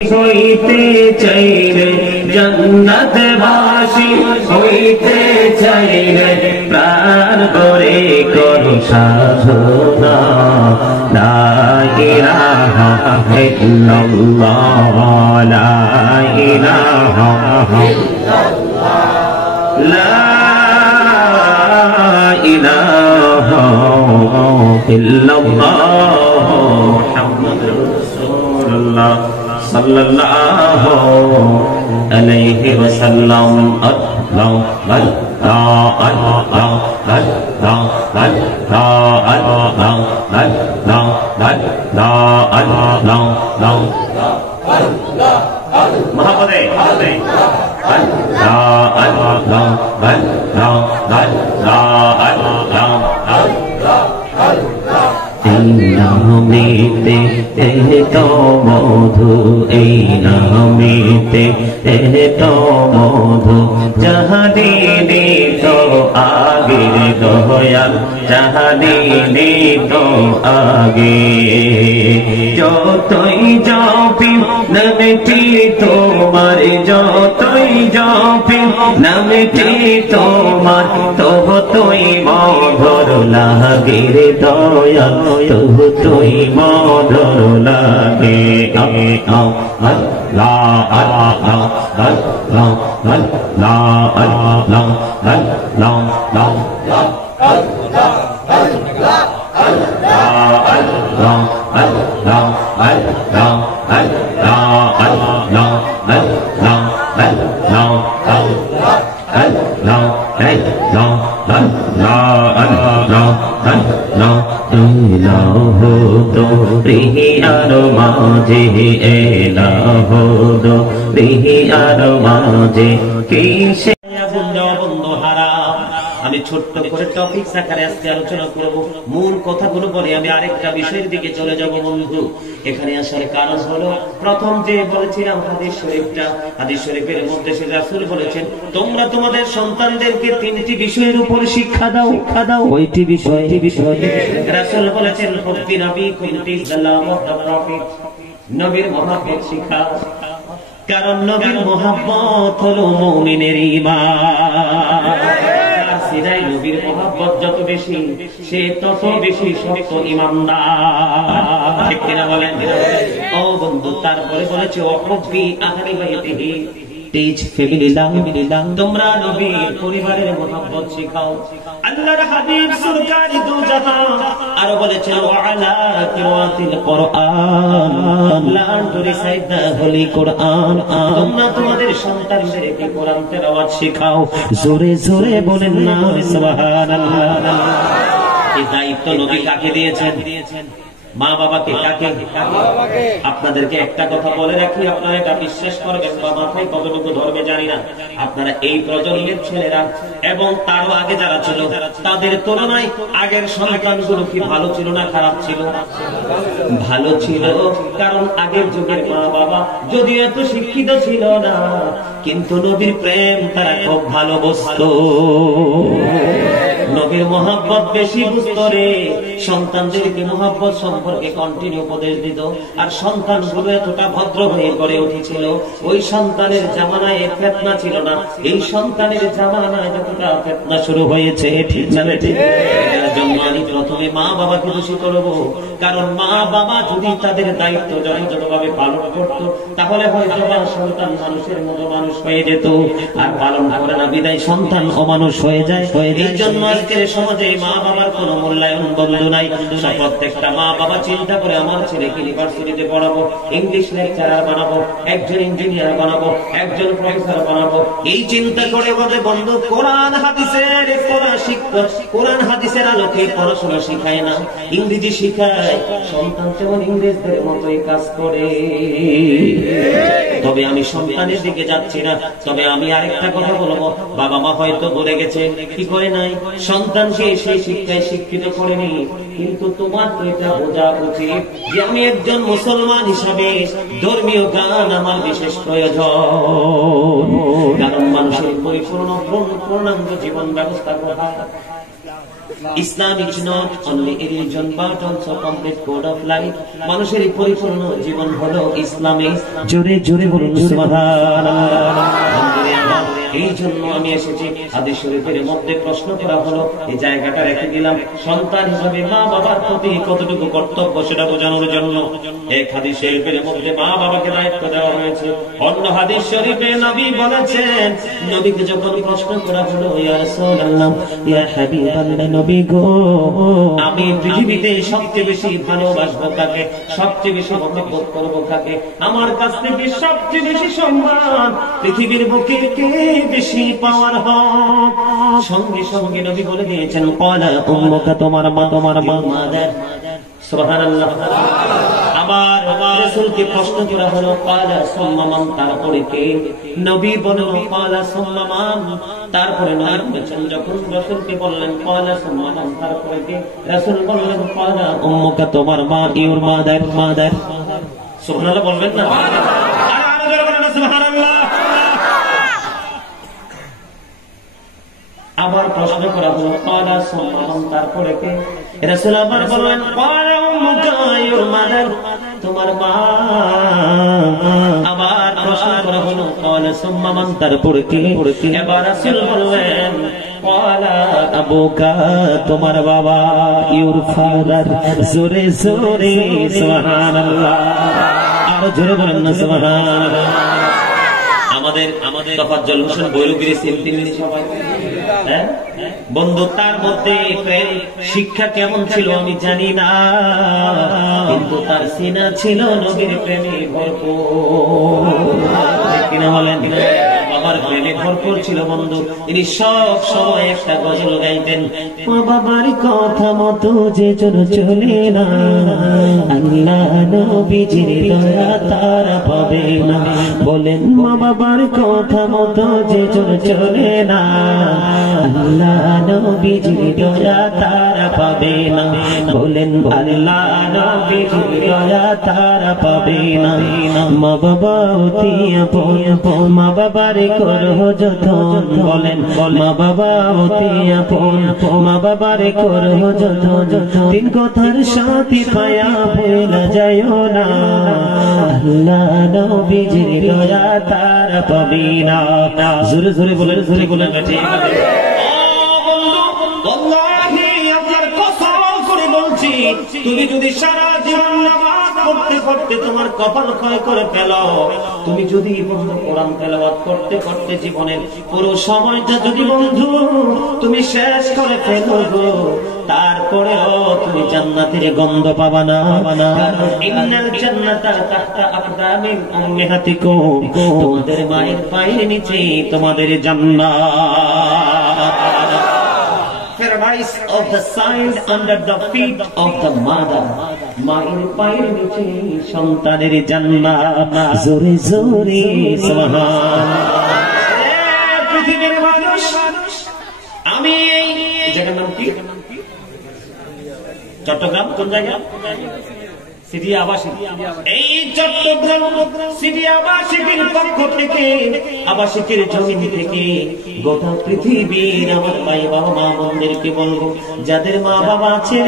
হইতে চাইলে জান্নাতবাসী হইতে চাইলে প্রাণ ভরে করো সাধনা লা ইলাহা ইল্লাল্লাহ লা ইলাহা ইল্লাল্লাহ লা ইলাহা ইল্লাল্লাহ মুহাম্মাদুর রাসূলুল্লাহ সাল্লাল্লাহু আলাইহি ওয়াসাল্লাম। আল্লাহু মহাপদে নামেতে তো মধু, এই নামেতে তো মধু, জাহাদিনী তো আগের দয়াল, জাহাদিনী তো আগে। যতই জপি নামটি তোমার, যতই জপি নামটি তোমার, তবু তুই মধুর লাগে রে দয়াল, তবু তুই মধুর লাগে। আর মাঝে এলাহো দো আর মাঝে কিসে বন্ধু হারা। আমি ছোট্ট করে টপিক আকারে আজকে আলোচনা করব, মূল কথাগুলো বলে আমি আরেকটা বিষয়ের দিকে চলে যাব বন্ধু। এখানে আসার কারণ হলো, প্রথম যে বলেছিলাম হাদিস শরীফটা, হাদিস শরীফের মধ্যে সে রাসূল বলেছেন, তোমরা তোমাদের সন্তানদেরকে তিনটি বিষয়ের উপর শিক্ষা দাও। ওইটি বিষয় রাসূল বলেছেন, হুব্বি নবীকুম তিসাল্লাহু প্রফিট, নবীর মহব্বত শিখাও, কারণ নবীর মহব্বত হলো মুমিনের ঈমান। নবীর মহব্বত যত বেশি, সে তত বেশি সত্য ঈমানদার, ঠিক কিনা বলেন? ও বন্ধু, তারপরে বলেছে ওহুব্বি আহলি বাইতিহি, teach family love, তোমরা নবীর পরিবারের মহব্বত শিখাও। আল্লাহর হাবিব সরকার দু জাহান আর বলেছেন ওয়ালা কিরাতিল কোরআন, learn to recite the holy Quran, তোমরা তোমাদের সন্তানদেরকে কোরআন তেলাওয়াত শিখাও। জোরে জোরে বলেন না সুবহানাল্লাহ। এই দায়িত্ব নবী কাকে দিয়েছেন? মা বাবাকে। কাকে? আপনাদেরকে একটা কথা বলে রাখি, আপনারা এটা বিশ্বাস করবেন বা মাথায় কতটুকু ধরবে জানি না, আপনারা এই প্রজন্মের ছেলেরা এবং তারও আগে যারা ছিল, তাদের তুলনায় আগের সন্তানগুলো কি ভালো ছিল না খারাপ ছিল? ভালো ছিল, কারণ আগের যুগের মা বাবা যদি এত শিক্ষিত ছিল না, কিন্তু নবীর প্রেম তারা খুব ভালো বুঝতো, নবীর মহব্বত বেশি বুঝতো রে। সন্তানদেরকে মহব্বত সম্পর্কে কন্টিনিউ উপদেশ দিত, আর সন্তানগুলো এতটা ভদ্র হয়ে গড়ে উঠেছিল। ওই সন্তানের জামানায় ফিতনা ছিল না, এই সন্তানের জামানায় যতটা ফিতনা শুরু হয়েছে, ঠিক না? এর জন্য আমি প্রথমে মা বাবাকে দোষী করব, কারণ মা বাবা যদি তাদের দায়িত্ব যথাযথভাবে পালন করত, তাহলে হয়তো সন্তান মানুষের মতো মানুষ হয়ে যেত, আর পালন করে না বিদায় সন্তান অমানুষ হয়ে যায়। এই জন্য আজকের সমাজে মা বাবার কোন মূল্যায়ন বন্ধ নাই। প্রত্যেকটা মা বাবা চিন্তা করে, আমার ছেলেকে ইউনিভার্সিটিতে পড়াবো, ইংলিশ লেকচারার বানাবো, একজন ইঞ্জিনিয়ার বানাবো, একজন প্রফেসর বানাবো, এই চিন্তা করে বলে বন্ধু কোরআন হাদিসের কোরআন হাদিসের আলোকে পড়াশোনা শিখায় না, ইংরেজি শিখায়। সন্তান তেমন ইংরেজদের মতোই কাজ করে। তবে আমি সন্তানের দিকে যাচ্ছি না, তবে আমি আরেকটা কথা বলবো, বাবা মা হয়তো বলে গেছে, কি করে নাই, সন্তানকে সেই শিক্ষায় শিক্ষিত করেনি, কিন্তু তোমার তো এটা বোঝা উচিত যে আমি একজন মুসলমান হিসাবে ধর্মীয় গান আমার বিশেষ প্রয়োজন, কারণ মানুষের পরিপূর্ণ পূর্ণাঙ্গ জীবন ব্যবস্থা কোথায়? Islam is not only a religion but also complete code of life. মানুষের পরিপূর্ণ জীবন হলো ইসলামে। জোরে জোরে বলুন সুবহানাল্লাহ। এই জন্য আমি এসেছি। হাদিস শরীফের মধ্যে প্রশ্ন করা হলো, এই জায়গাটা রেখে দিলাম সন্তান হিসেবে মা বাবার প্রতি কতটুকু কর্তব্য সেটা বোঝানোর জন্য। এক হাদিস শরীফের মধ্যে মা বাবাকে দায়িত্ব দেওয়া হয়েছে। অন্য হাদিস শরীফে নবী বলেছেন, নবীকে যখন প্রশ্ন করা হলো, ইয়া রাসূলুল্লাহ ইয়া হাবিবাল্লাহ, নবী গো আমি পৃথিবীতে সবচেয়ে বেশি ভালোবাসবো কাকে, সবচেয়ে বেশি মহব্বত করবো কাকে, আমার কাছ থেকে সবচেয়ে বেশি সম্মান পৃথিবীর বুকে কে বেশি পাওয়ার হক? সঙ্গে সঙ্গে নবী বলে দিয়েছেন, ক্বালা উম্মুকা, তোমার মা, তোমার মাদার। সুবহানাল্লাহ। আবার রাসূলকে প্রশ্ন করা হলো, ক্বালা সুম্মা মান, তারপরে কে? নবী বলল ক্বালা সুম্মা মান। তারপরে নবী বলেছেন, যখন রাসূলকে বললেন ক্বালা সুম্মা মান, তারপরে কে? রাসূল বললেন ক্বালা উম্মুকা, তোমার মা, ইউর মাদার, মাদার। সুবহানাল্লাহ বলবেন না? আরে জোরে বলেন সুবহানাল্লাহ। আবার প্রশ্ন করা হলো, ক্বালা সুম্মা মান, তারপরে কে? রাসূল আবার বললেন ক্বালা উম্মুকা, ইউর মাদার, তোমার মা। আবার প্রশ্ন করা হলো, ক্বালা সুম্মা মান, তারপরে কে? এবার রাসূল বললেন ক্বালা আবুকা, তোমার বাবা, ইউর ফাদার। জোরে জোরে সুবহানাল্লাহ। আর জোরে বলেন না সুবহানাল্লাহ। আমাদের তোফাজ্জল হোসেন বৈরগিরি চিনতেন সবাই, হ্যাঁ? বন্ধুত্বের মধ্যে প্রেম শিক্ষা কেমন ছিল আমি জানি না, কিন্তু তার সিনা ছিল নবীর প্রেমে ভরপুর। ঠিক কিনা বলেন? বাবার প্রেমে ভরপুর ছিল বন্ধু। তিনি সব সময় একটা গজল গাইতেন, মা বাবার কথা মতো যে চলে না, আল্লাহ নবীজির দয়া তারা পাবে না। বলেন মা বাবার কথা মতো যে চলে না, আল্লাহ নবীজির দয়া তারা পাবে না। বলেন আল্লাহ নবীজির দয়া তারা পাবে না। মা বাবা অতি আপন, মা বাবার করো যতন। বলেন মা বাবা অতি আপন, মা বাবার করো যতন। তিন কথার সাথী পায়া ভুলা যায়ও না, আল্লাহ নবীজির দয়া তারা পাবে না। জোরে জোরে বলেন, জোরে বলেন, ঠিক আছে? তুমি যদি সারা জীবন নামাজ পড়তে পড়তে তোমার কপাল ক্ষয় করে ফেলো, তুমি যদি বন্ধু কোরআন তেলাওয়াত করতে করতে জীবনের পুরো সময়টা যদি বন্ধু তুমি শেষ করে ফেলো গো, তারপরেও তুমি জান্নাতের গন্ধ পাবা না। ইন্নাল জান্নাতা তাহতা আকদামিল উম্মাহাতিকুম, তোমাদের মায়ের পায়ের নিচে তোমাদের জান্নাত। Paradise of the side under the feet of the mother, মায়ের পায়ের নিচে সন্তানের জান্নাত। জোরে জোরে সুবহানাল্লাহ। পৃথিবীর মানুষ, আমি এই জায়গার নাম কি? চট্টগ্রাম। কোন জায়গা? সিটি আবাসিক। এই চট্টগ্রাম সিটি আবাসিকের পক্ষ থেকে, আবাসিকের জমিন থেকে গোটা পৃথিবীর আমার ভাই বাবা মা বোনদেরকে বলবো, যাদের মা বাবা আছে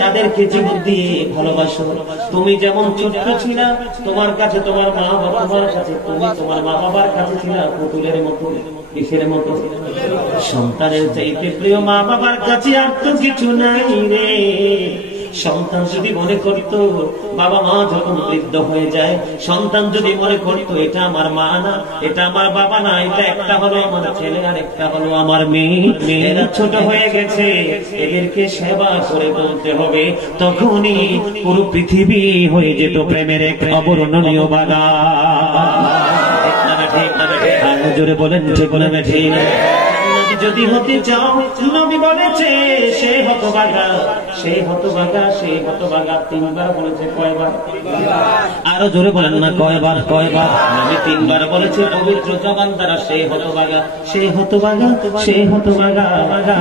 তাদেরকে জীবন দিয়ে ভালোবাসো। তুমি যেমন ছোট্ট ছিলা, তোমার কাছে তোমার মা বাবা, তোমার কাছে তুমি তোমার মা বাবার কাছে ছিলা পুতুলের মতো। কিসের মতো? সন্তানের চাইতে প্রিয় মা বাবার কাছে আর তো কিছু নাই রে। সন্তান যদি মনে করত বাবা মা যখন বৃদ্ধ হয়ে যায়, সন্তান যদি মনে করত এটা আমার মা না, এটা আমার বাবা না, এটা একটা হলো আমার ছেলে আর একটা হলো আমার মেয়ে, এরা ছোট হয়ে গেছে, এদেরকে সেবা করে তুলতে হবে, তখনই পুরো পৃথিবী হয়ে যেত প্রেমের এক অবর্ণনীয় বাগান। ঠিক না? জোরে বলেন, ঠিক না? ঠিক। যদি হতে চাও, নবী বলেছে সে হতভাগা, সে হতভাগা, সে হতভাগা। তিনবার বলেছে। কয়বার? আরো জোরে বলেন না, কয়বার? কয়বার? নবী তিনবার বলেছে পবিত্র জবান দ্বারা, সে হতভাগা, সে হতভাগা, সে হতভাগা।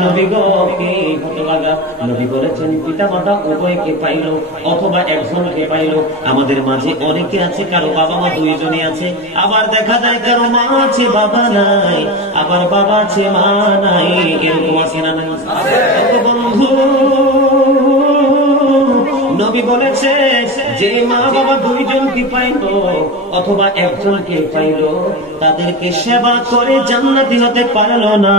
নবী গো কে হতভাগা? নবী বলেছেন পিতা মাতা উভয়কে পাইলো অথবা একজনকে পাইলো। আমাদের মাঝে অনেকে আছে কারো বাবা মা দুইজনই আছে, আবার দেখা যায় কারো মা আছে বাবা নাই, আবার বাবা আছে মা নাই, এরকম আছে না নাই? বন্ধু, নবী বলেছে যে মা বাবা দুইজনকে পাইলো অথবা একজনকে পাইলো, তাদেরকে সেবা করে জান্নাতি হতে পারলো না,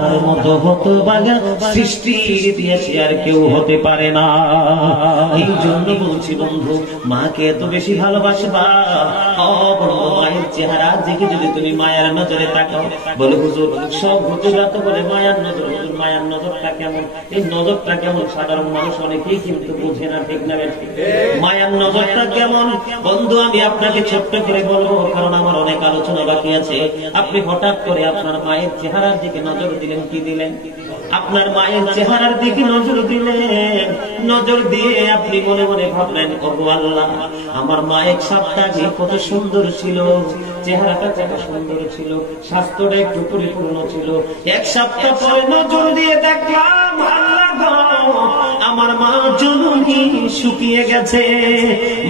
তার মতো হতভাগা সৃষ্টির দিয়েছে আর কেউ হতে পারে না। এই জন্য বলছি বন্ধু, মাকে এত বেশি ভালোবাসবা। মায়ের চেহারা দেখে যদি তুমি মায়ের নজরে তাকাও, বলে হুজুর সব হুজুররা তো বলে মায়ের নজর, হুজুর মায়ের নজরটা কেমন? এই নজরটা কেমন সাধারণ মানুষ অনেকেই কিন্তু বুঝে না, ঠিক না? মায়ের নজরটা কেমন বন্ধু আমি আপনাকে ছোট্ট করে বলবো, কারণ আমার অনেক আলোচনা বাকি আছে। আপনি হঠাৎ করে আপনার মায়ের চেহারার দিকে নজর দিলেন, কি দিলেন? আপনার মায়ের চেহারার দিকে নজর দিলেন, নজর দিয়ে আপনি মনে মনে ভাবলেন, ওগো আল্লাহ, আমার মা এক সপ্তাহ আগে কত সুন্দর ছিল, চেহারাটা কত সুন্দর ছিল, স্বাস্থ্যটা একটু পরিপূর্ণ ছিল। এক সপ্তাহ পরে নজর দিয়ে দেখলাম, আল্লাহ আমার মা জননী শুকিয়ে গেছে।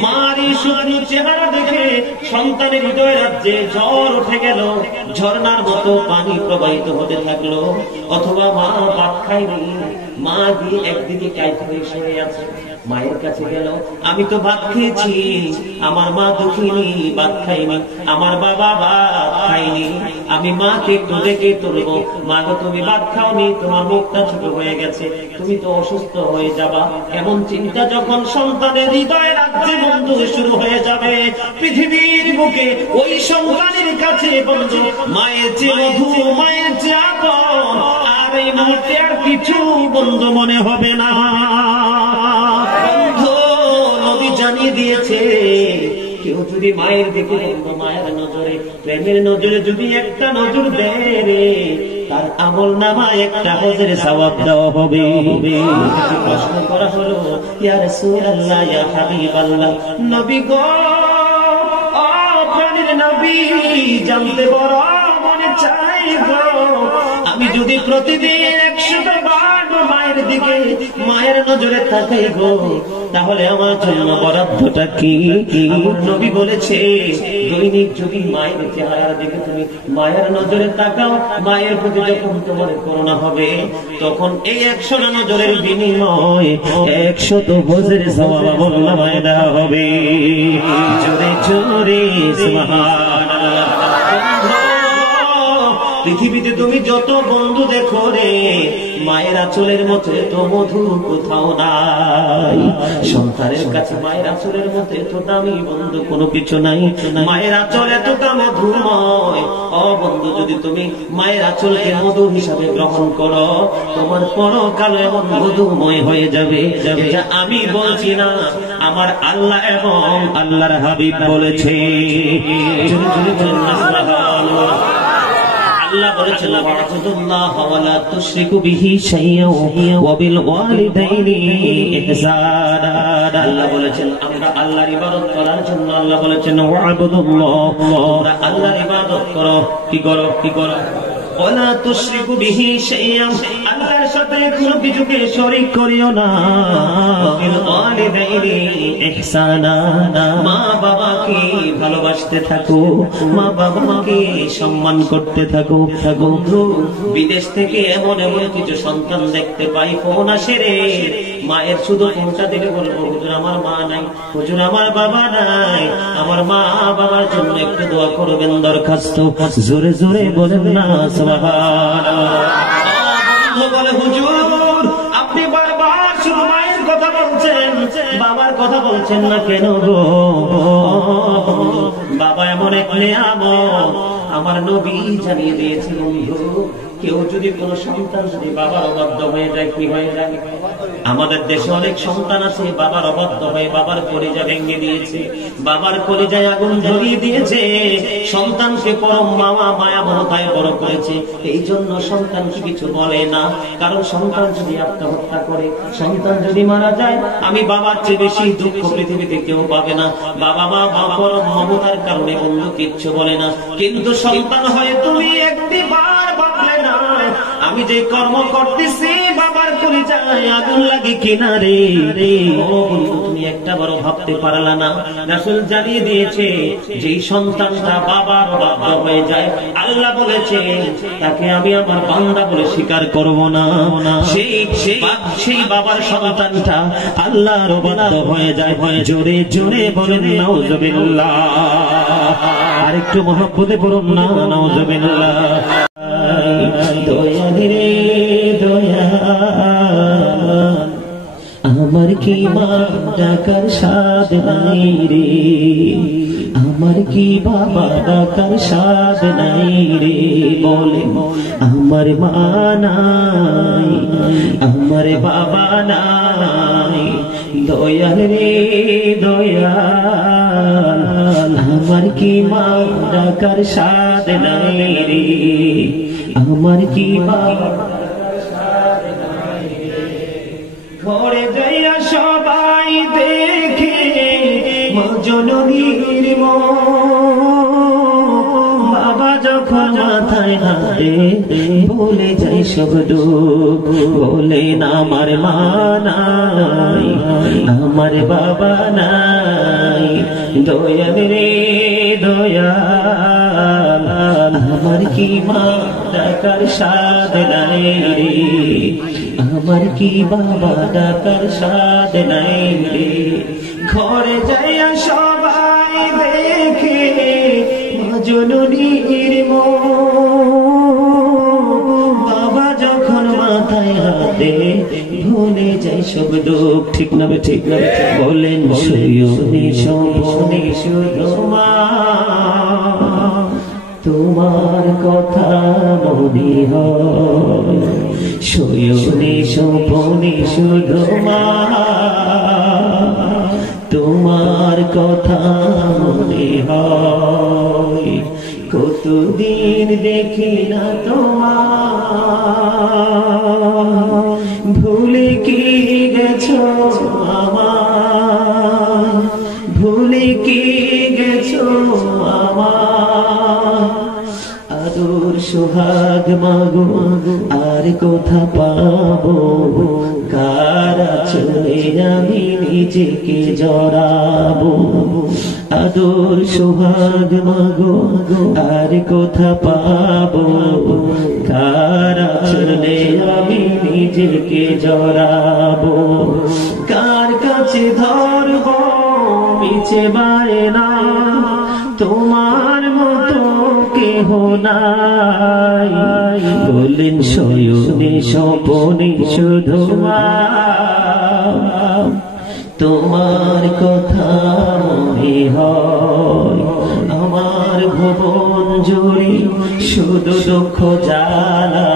মার এই শুকনো চেহারা দেখে সন্তানের হৃদয় রাজ্যে ঝড় উঠে গেল, ঝর্ণার মতো পানি প্রবাহিত হতে থাকলো। অথবা মা ভাত খায়নি, মা দিয়ে একদিকে কাইতে হয়ে সরে আছে, মায়ের কাছে গেল, আমি তো ভাত খেয়েছি, আমার মা দুঃখিনী, ভাত খাইনি, আমার বাবা ভাত খাইনি, আমি মাকে একটু দেখে তুলবো, মা গো তুমি ভাত খাওনি, তোমার মুখটা ছোট হয়ে গেছে, তুমি তো অসুস্থ হয়ে যাবা। এমন চিন্তা যখন সন্তানের হৃদয়ে রাজ্যে বন্ধু শুরু হয়ে যাবে, পৃথিবীর বুকে ওই সন্তানের কাছে বন্ধু মায়ের চেয়ে মধু, মায়ের চেয়ে আপন আর এই মুহূর্তে আর কিছু বন্ধু মনে হবে না। নবী জানিয়ে দিয়েছে, কেউ যদি মায়ের দিকে মায়ের নজরে, প্রেমের নজরে যদি একটা নজর দেয় রে, তার আমল নামায় একটা হজের সওয়াব দেওয়া হবে। প্রশ্ন করা হলো, ইয়া রাসূলুল্লাহ, ইয়া হাবিবাল্লাহ, নবী গো, ও প্রাণের নবী, জানতে বড় মনে চাই গো, আমি যদি প্রতিদিন 100 বার মায়ের দিকে মায়ের নজরে তাকাই গো, তাহলে আমার জন্য বরাদ্দটা কি? আমার নবী বলেছে, দৈনিক যদি মায়ের চেহারার দিকে তুমি মায়ের নজরে তাকাও, মায়ের প্রতি যখন তোমার করুণা হবে, তখন এই 100 নজরের বিনিময় 100 হজের সওয়াব আমলনামায় দেওয়া হবে। জোরে জোরে সুবহানাল্লাহ। পৃথিবীতে তুমি যত বন্ধু দেখো রে, মায়ের আঁচলের মতো তো মধু কোথাও নাই। সন্তানের কাছে মায়ের আঁচলের মতো তো দামি বন্ধু কোনো কিছু নাই। মায়ের আঁচল এতটা মধুময়। ও বন্ধু, যদি তুমি মায়ের আঁচলকে মধু হিসাবে গ্রহণ করো, তোমার পরকাল এমন মধুময় হয়ে যাবে। এটা আমি বলছি না, আমার আল্লাহ এবং আল্লাহর হাবিব বলেছে। আল্লাহ বলেছেন, ওয়া'বুদুল্লাহ ওয়া লা তুশরিকু বিহি শাইআন ওয়া বিল ওয়ালিদাইনি ইহসানা। আল্লাহ বলেছেন আমরা আল্লাহর ইবাদত করার জন্য, আল্লাহ বলেছেন ওয়া'বুদুল্লাহ, তোমরা আল্লাহর ইবাদত করো। কি করো? কি করো? ওয়ালা তুশরিকু বিহি শাইআন, আল্লাহর সাথে কোনো কিছুকে শরীক করিও না। বিল ওয়ালিদাইনি ইহসানা, মা বাবাকে ভালোবাসতে থাকো, মা বাবাকে সম্মান করতে থাকো। বন্ধু, বিদেশ থেকে এমন এমন কিছু সন্তান দেখতে পাই, ফোন আসে রে, মায়ের শুধু ফোনটা দিলে বলবো, হুজুর আমার মা নাই, হুজুর আমার বাবা নাই, আমার মা বাবার জন্য একটু দোয়া করবেন, দরখাস্ত। জোরে জোরে বলেন না সুবহানাল্লাহ। বলে হুজুর আপনি বারবার শুধু মায়ের কথা বলছেন, বাবার কথা বলছেন না কেন গো? বাবা এমন এক নিয়ামত, আমার নবী জানিয়ে দিয়েছে বন্ধু, কেউ যদি কোন সন্তান যদি বাবার অবাধ্য হয়ে যায়, কি হয়ে যায়? আমাদের দেশে অনেক সন্তান আছে বাবার অবাধ্য হয়ে বাবার কলিজা ভেঙে দিয়েছে, বাবার কলিজায় আগুন ধরিয়ে দিয়েছে, সন্তানকে পরম মায়া মমতায় বড় করেছে। এই জন্য সন্তান কিছু বলে না, কারণ সন্তান যদি আত্মহত্যা করে, সন্তান যদি মারা যায়, আমি বাবার চেয়ে বেশি দুঃখ পৃথিবীতে কেউ পাবে না। বাবা মা পরম মমতার কারণে বন্ধু কিচ্ছু বলে না। কিন্তু সন্তান হয়ে তুমি একটিবার ভাবলে না, আমি যে কর্ম করতেছি বাবার কলিজায় আগুন লাগে কিনারে ও বন্ধু তুমি একটা বড় ভাবতে পারলা না রাসূল জানিয়ে দিয়েছে যেই সন্তানটা বাবার বাবা হয়ে যায় আল্লাহ বলেছে তাকে আমি আমার বান্দা বলে স্বীকার করব না সেই বাবার সন্তানটা আল্লাহর বান্দা হয়ে যায় জোরে জোরে বলেন নাউজুবিল্লাহ আরেকটু মহব্বতে পড়ুন না নাউজুবিল্লাহ দয়া রে দয়া আমার কি মা ডাকার স্বাদ নাই রে আমার কি বাবা ডাকার স্বাদ নাই রে বলে আমার মা নাই আমার বাবা নাই দয়াল রে দয়াল আমার কি মা ডাকার স্বাদ নাই রে আমার কি বাবা ঘরে যাইয়া সবাই দেখে মা জননীর বাবা যখন মাথায় হাতে বলে যাই সব দুঃখ বলে না আমার মা নাই আমার বাবা নাই দয়াল রে দয়াল আমার কি মা ডাকার স্বাদ নাই রে আমার কি বাবা ডাকার স্বাদ নাই রে ঘরে যাইয়া সবাই দেখে মা জননীর বাবা যখন মাথায় হাতে ভুলে যাই সব দুঃখ ঠিক না ঠিক না বলেন সয়নি সম্পনে শুধু মা তোমার কথা মনে হয় সয়নি সম্পনে শুধু মা তোমার কথা মনে হয় কতদিন দেখি না তোমার ভুলে কি গেছো আমার ভুলে কি গেছো আমার আদর সোহাগ মাগো আর কোথা পাবো কার চলে আমি নিজেকে জড়াবো আদর সোহাগ মাগো আর কোথা পাবো কার চলে আমি নিজেকে জড়াবো কার কাছে ধরবো পিছে বায়না তোমার মতো কেহ নাই বলেন সয়নি স্বপনে শুধু মা তোমার কথা মনে হয় আমার ভুবন জুড়ে শুধু দুঃখ জ্বালা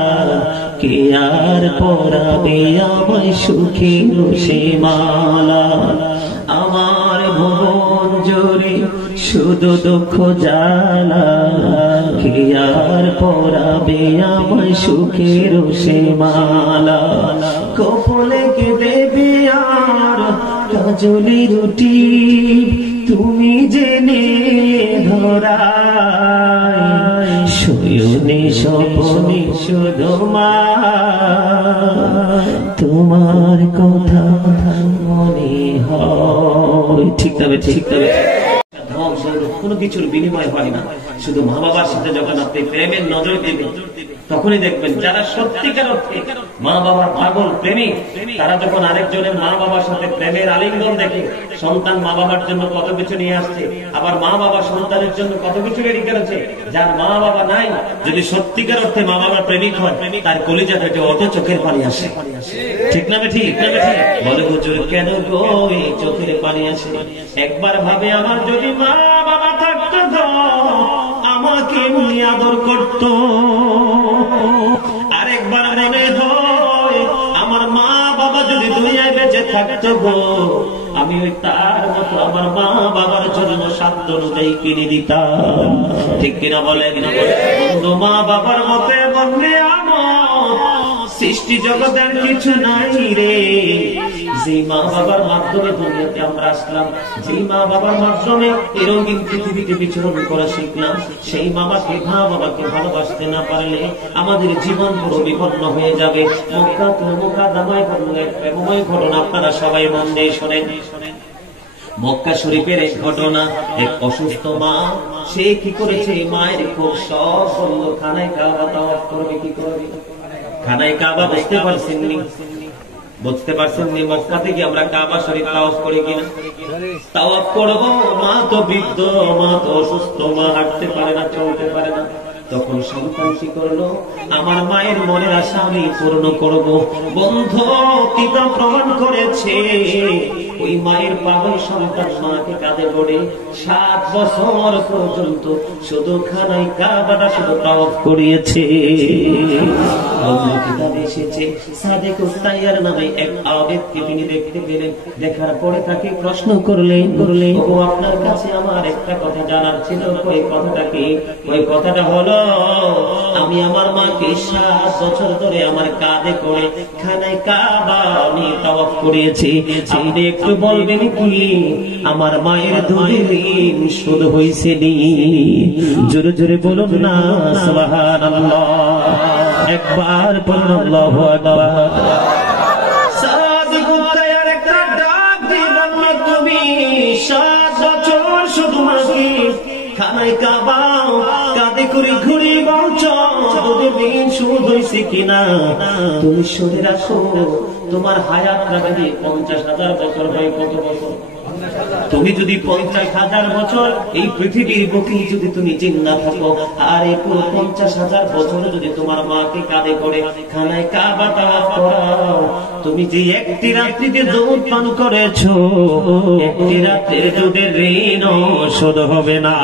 কে আর পরাবে আমায় সুখের সে মালা আমার ভুবন জুড়ে শুধু দুঃখ জ্বালা কে আর পরাবে আমায় সুখের সে মালা কপালে কে দেবে আর কাজলি রুটি তুমি জেনে ধরাই সয়নি স্বপনে শুধু মা তোমার কথা মনে হয় ঠিক তবে ঠিক তবে কোনো কিছুর বিনিময় হয় না শুধু মা বাবার সাথে যখন আপনি প্রেমের নজর দিবেন তখনই দেখবেন যারা সত্যিকার অর্থে মা বাবার পাগল প্রেমিক তারা যখন আরেকজনের মা বাবার সাথে প্রেমের আলিঙ্গন দেখে সন্তান মা বাবার জন্য কত কিছু নিয়ে আসছে আবার মা বাবা সন্তানের জন্য কত কিছু রেডি করেছে যার মা বাবা নাই যদি সত্যিকার অর্থে মা বাবার প্রেমিক হয় তার কলিজা থেকে অত চোখের পানি আসে ঠিক না ঠিক না ঠিক বলে হুজুর কেন গো এই চোখের পানি আসে একবার ভাবে আমার যদি মা বাবা থাকতো তো আমাকে উনি আদর করতো আরেকবার মনে হয় আমার মা বাবা যদি দুনিয়ায় বেঁচে থাকতো গো আমি ওই তার মতো আমার মা বাবার জন্য সাধ্য অনুযায়ী কিনে দিতাম ঠিক কিনা বলেন বন্ধু মা বাবার মতে বললে আমার সৃষ্টি জগতের কিছু নাই রে। যে মা বাবার মাধ্যমে দুনিয়াতে আমরা আসলাম, যে মা বাবার মাধ্যমে এই রঙিন পৃথিবীতে বিচরণ করা শিখলাম, সেই বাবাকে বাবাকে ভালোবাসতে না পারলে আমাদের জীবন পুরো বিপন্ন হয়ে যাবে। মক্কাতুল মুকাররমায় এমন ঘটনা আপনারা সবাই মন দিয়ে শোনেন। মক্কা শরীফের এক ঘটনা, এক অসুস্থ মা, সে কি করেছে, মায়ের খুব শখ হল খানায় কাবা তাওয়াফ করবে। কি করবে? খানায় কাবা বুঝতে পারছেননি? বুঝতে পারছেননি? মক্কা থেকে আমরা কাবা শরীফ তাওয়াফ করি কিনা? তাওয়াফ করবো, মা তো বৃদ্ধ, মা তো অসুস্থ, মা হাঁটতে পারে না, চলতে পারে না। তখন সন্তান কি করলো, আমার মায়ের মনের আশা আমি পূর্ণ করব। বন্ধু, পিতা প্রমাণ করেছে ওই মায়ের পাগল সন্তান মাকে কাঁধে করে 7 বছর পর্যন্ত শুধু খানায় কাবাটা শুধু তাওয়াফ করিয়েছে। কিতাবে এসেছে সাদেক উস্তাইয়ার নামে এক আবেদকে তিনি দেখতে পেলেন। দেখার পরে তাকে প্রশ্ন করলেন, ও আপনার কাছে আমার একটা কথা জানার ছিল। ওই কথাটা কি? ওই কথাটা হলো, আমি আমার মাকে 7 বছর ধরে আমার কাঁধে করে খানায় কাবা আমি তাওয়াফ করিয়েছি। আপনি একটু বলবেন কি আমার মায়ের দুধের ঋণ শোধ হয়েছে নি? জোরে জোরে বলুন না সুবহানাল্লাহ। একবার বলুন আল্লাহু আকবার। সাদিক উত্তায়ার একটা ডাক দিলাম, তুমি 7 বছর শুধু মাকে খানায় কাবা কাঁধে করে ঘুরে বলছ তোদের ঋণ শোধ হয়েছে কিনা? তুমি শুনে রাখো, তোমার হায়াত রাখবে 50,000 বছর হয়। কত বছর? তুমি যদি 50,000 বছর এই পৃথিবীর বুকে যদি তুমি জিন্দা থাকো, আর এই 50,000 বছর যদি তোমার মাকে কাঁধে করে খানায় কাবা তাওয়াফ করাও, তুমি যে একটি রাত্রিতে দুধ পান করেছো, একটি রাত্রির দুধের ঋণ শোধ হবে না।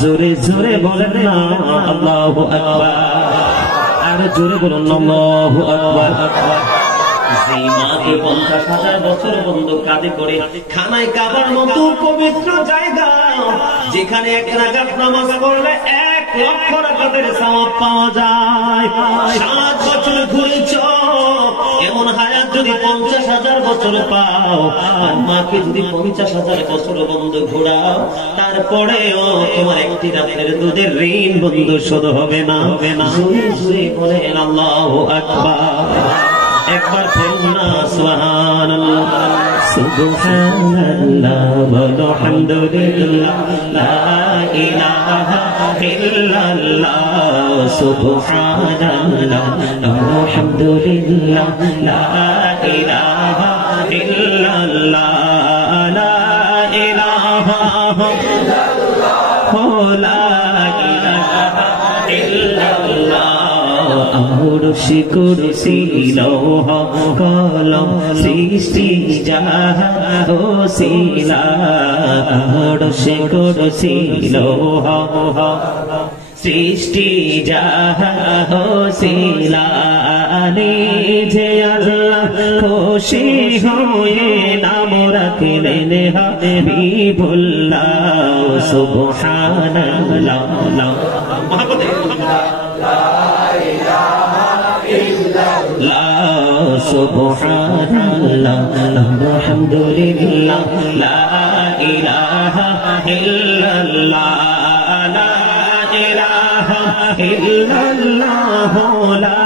জোরে জোরে বলেন না আল্লাহু আকবার। আর জোরে বলুন আল্লাহু আকবার। যেই মাকে 50,000 বছর বন্ধু কাঁধে করে খানায় কাবার মতো পবিত্র জায়গা, যেখানে 1 রাকাত নামাজ পড়লে 1 লক্ষ রাকাতের সওয়াব পাওয়া যায়। 7 বছর ঘুরেছ, এমন হায়াত যদি 50,000 বছর পাও, আর মাকে যদি 50,000 বছর বন্ধু ঘোরাও, তারপরেও তোমার একটি রাতের দুধের ঋণ বন্ধু শোধ হবে না। জোরে জোরে বলেন আল্লাহু আকবার। একবার বলুন না সুবহানাল্লাহ। সুবহানাল্লাহ ওয়ালহামদুলিল্লাহ লা ইলাহা ইল্লাল্লাহ। সুবহানাল্লাহ ওয়ালহামদুলিল্লাহ লা ইলাহা ইল্লাল্লাহ। লা ইলাহা ইল্লাল্লাহ লা ইলাহা ইল্লাল্লাহ। আরশি কুরসি লৌহ কলম সৃষ্টি যাহা ওসিলা। আরশি কুরসি লৌহ সৃষ্টি যাহা ওসিলা। নিজে আল্লাহ খুশি হয়ে নাম রাখলেন হাবিবুল্লাহ। সুবহানাল্লাহ সুবহানাল্লাহ আলহামদুলিল্লাহ লা ইলাহা ইল্লাল্লাহ। লা ইলাহা ইল্লাল্লাহ লা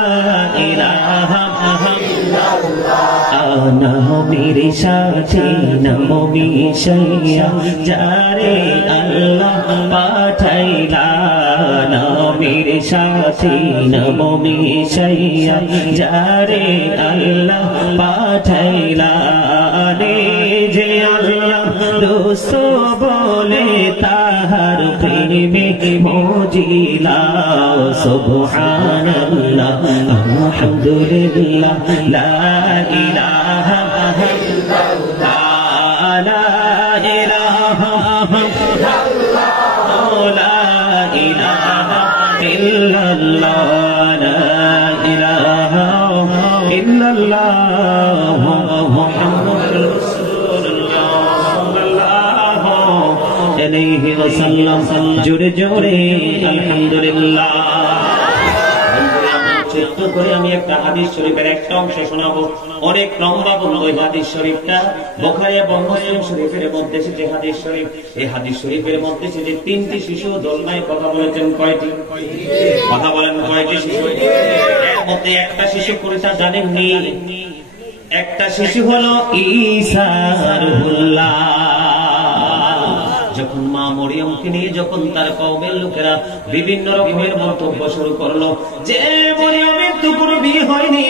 ইলাহা ইল্লাল্লাহ। আনা মেরে সাথী নমো মিশাইয়া যারে আল্লাহ পাঠাইলা। নবীর সাথী নমো মিশাইয়া যারে আল্লাহ পাঠাইলা। যে আল্লাহ দোস্ত বলে তাহার প্রেমে মজিলা। সুবহানাল্লাহ আলহামদুলিল্লাহ লা ইলাহা ইল্লাল্লাহ। লা ইলাহা ইল্লাল্লাহ। লা ইলাহা ইল্লাল্লাহ মুহাম্মাদুর রাসূলুল্লাহ সাল্লাল্লাহু আলাইহি ওয়াসাল্লাম। জোরে জোরে আলহামদুলিল্লাহ। ছোট্ট করে আমি একটা হাদিস শরীফের একটা অংশ শোনাবো। অনেক লম্বা বন্ধু এই হাদিস শরীফটা, বুখারী এবং মুসলিম শরীফের মধ্যে এসেছে হাদিস শরীফ। এই হাদিস শরীফের মধ্যে এসেছে 3টি শিশু দোলনায় কথা বলেছেন। কয়টি কথা বলেন? কয়টি শিশু? এর মধ্যে একটা শিশু কোনটা জানেননি? একটা শিশু হলো ঈসা রুহুল্লাহ। যখন মা মরিয়মকে নিয়ে যখন তার কওমের লোকেরা বিভিন্ন রকমের মন্তব্য শুরু করলো যে মরিয়মের তো কোনো বিয়ে হয়নি,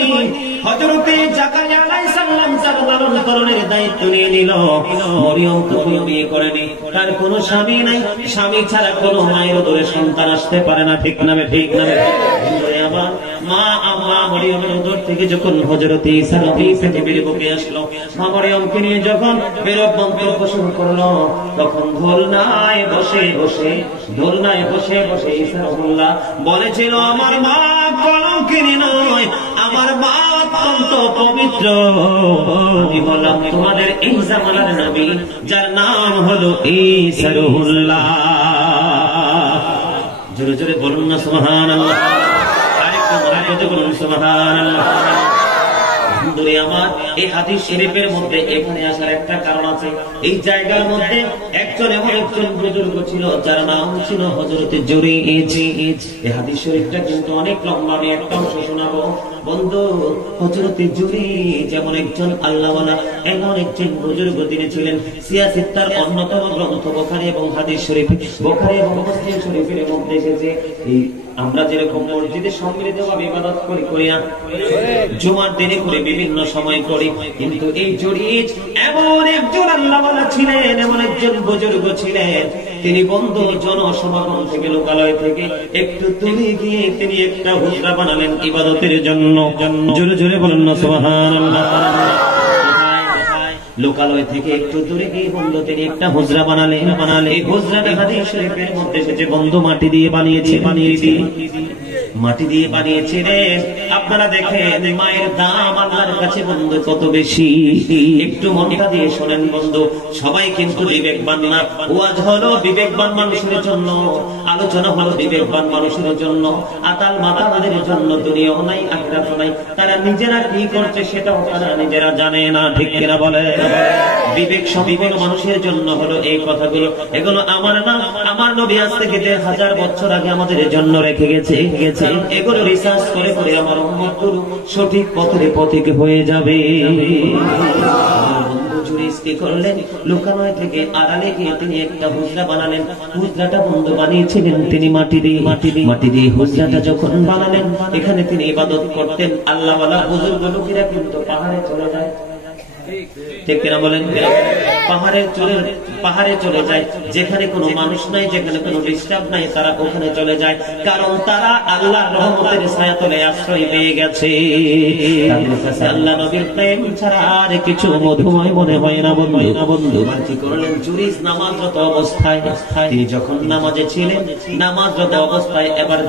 হযরতে জাকারিয়া আলাইহিস সালাম তার লালন পালনের দায়িত্ব নিয়ে নিল। মরিয়ম তো কোনো বিয়ে করেনি, তার কোনো স্বামী নাই, স্বামী ছাড়া কোনো মায়ের উদরে সন্তান আসতে পারে না। ঠিক না? ঠিক না? আবার মা মরিয়মের উদর থেকে যখন হযরতে ঈসা নবী পৃথিবীর বুকে আসলো, মা মরিয়মকে নিয়ে যখন বেরব মন্তব্য শুরু করলো, তখন দোলনায় বসে বসে ঈসা রাসূলুল্লাহ বলেছিল, আমার মা কলঙ্কিনী নয়, আমার মা অত্যন্ত পবিত্র। আমি বললাম, তোমাদের এই জামানার নবী যার নাম হলো ঈসা রাসূলুল্লাহ। জোরে জোরে বলুন না সুবহানাল্লাহ। আমার এই হাদিস শরীফের মধ্যে এখানে আসার একটা কারণ আছে। এই জায়গার মধ্যে একজন এমন একজন বুজুর্গ ছিল যার নাম ছিল হযরতে জুরাইজ। এই হাদিস শরীফটা কিন্তু অনেক লম্বা, আমি একটা অংশ শোনাবো বন্ধু। হযরতে জুরাইজ যেমন একজন আল্লাহওয়ালা, এমন একজন বুজুর্গ তিনি ছিলেন। সিয়াসিত্তার অন্যতম গ্রন্থ বুখারী এবং হাদিস শরীফ, বুখারী এবং মুসলিম শরীফের মধ্যে এসেছে। এই আমরা যেরকম মসজিদে সম্মিলিতভাবে ইবাদত করি না, জুমার দিনে করে বিভিন্ন সময় করি, কিন্তু এই জুরাইজ এমন একজন আল্লাহওয়ালা ছিলেন, এমন একজন বুজুর্গ ছিলেন। তিনি বন্ধু জনসমাগম থেকে, লোকালয় থেকে একটু দূরে গিয়ে তিনি একটা হুজরা বানালেন ইবাদতের জন্য। জোরে জোরে বলেন না সুবহানাল্লাহ। লোকালয় থেকে একটু দূরে গিয়ে বন্ধু তিনি একটা হুজরা বানালেন। এই হুজরাটা হাদিস শরীফের মধ্যে এসেছে বন্ধু মাটি দিয়ে বানিয়েছিলেন। আপনারা দেখেন মায়ের দাম আল্লাহর কাছে বন্ধু কত বেশি। একটু মনটা দিয়ে শোনেন বন্ধু, সবাই কিন্তু বিবেকবান না। ওয়াজ হলো বিবেকবান মানুষের জন্য, আলোচনা হলো বিবেকবান মানুষের জন্য। আতাল মাতালদের জন্য দুনিয়াও নাই, আখিরাতও নাই। তারা নিজেরা কি করছে সেটাও তারা নিজেরা জানে না। ঠিক কিনা বলে? বিবেক সম্পন্ন মানুষের জন্য হলো এই কথাগুলো। এগুলো আমার না, আমার নবী আজ থেকে 1000 বছর আগে আমাদের জন্য রেখে গেছে। এগুলো রিসার্চ করে করে আমার উম্মত সঠিক পথিক হয়ে যাবে। করলেন লোকালয় থেকে আড়ালে গিয়ে তিনি একটা হুজরা বানালেন। হুজরাটা বন্ধু বানিয়েছিলেন তিনি মাটি দিয়ে হুজরাটা যখন বানালেন, এখানে তিনি ইবাদত করতেন। আল্লাহওয়ালা বুজুর্গ লোকেরা কিন্তু পাহাড়ে চলে যায়। ঠিক কিনা বলেন? পাহাড়ে চলে যায়, যেখানে কোনো মানুষ নাই, যেখানে কোনো ডিস্টার্ব নাই, তারা ওখানে চলে যায়। কারণ তারা আল্লাহর রহমতের ছায়াতলে আশ্রয় পেয়ে গেছে। তাদের কাছে আল্লাহ নবীর প্রেম ছাড়া আর কিছু মধুময় মনে হয় না বন্ধু। কি করলেন? জুরাইজ নামাজরত অবস্থায়, তিনি যখন নামাজে ছিলেন, নামাজরত অবস্থায় এবার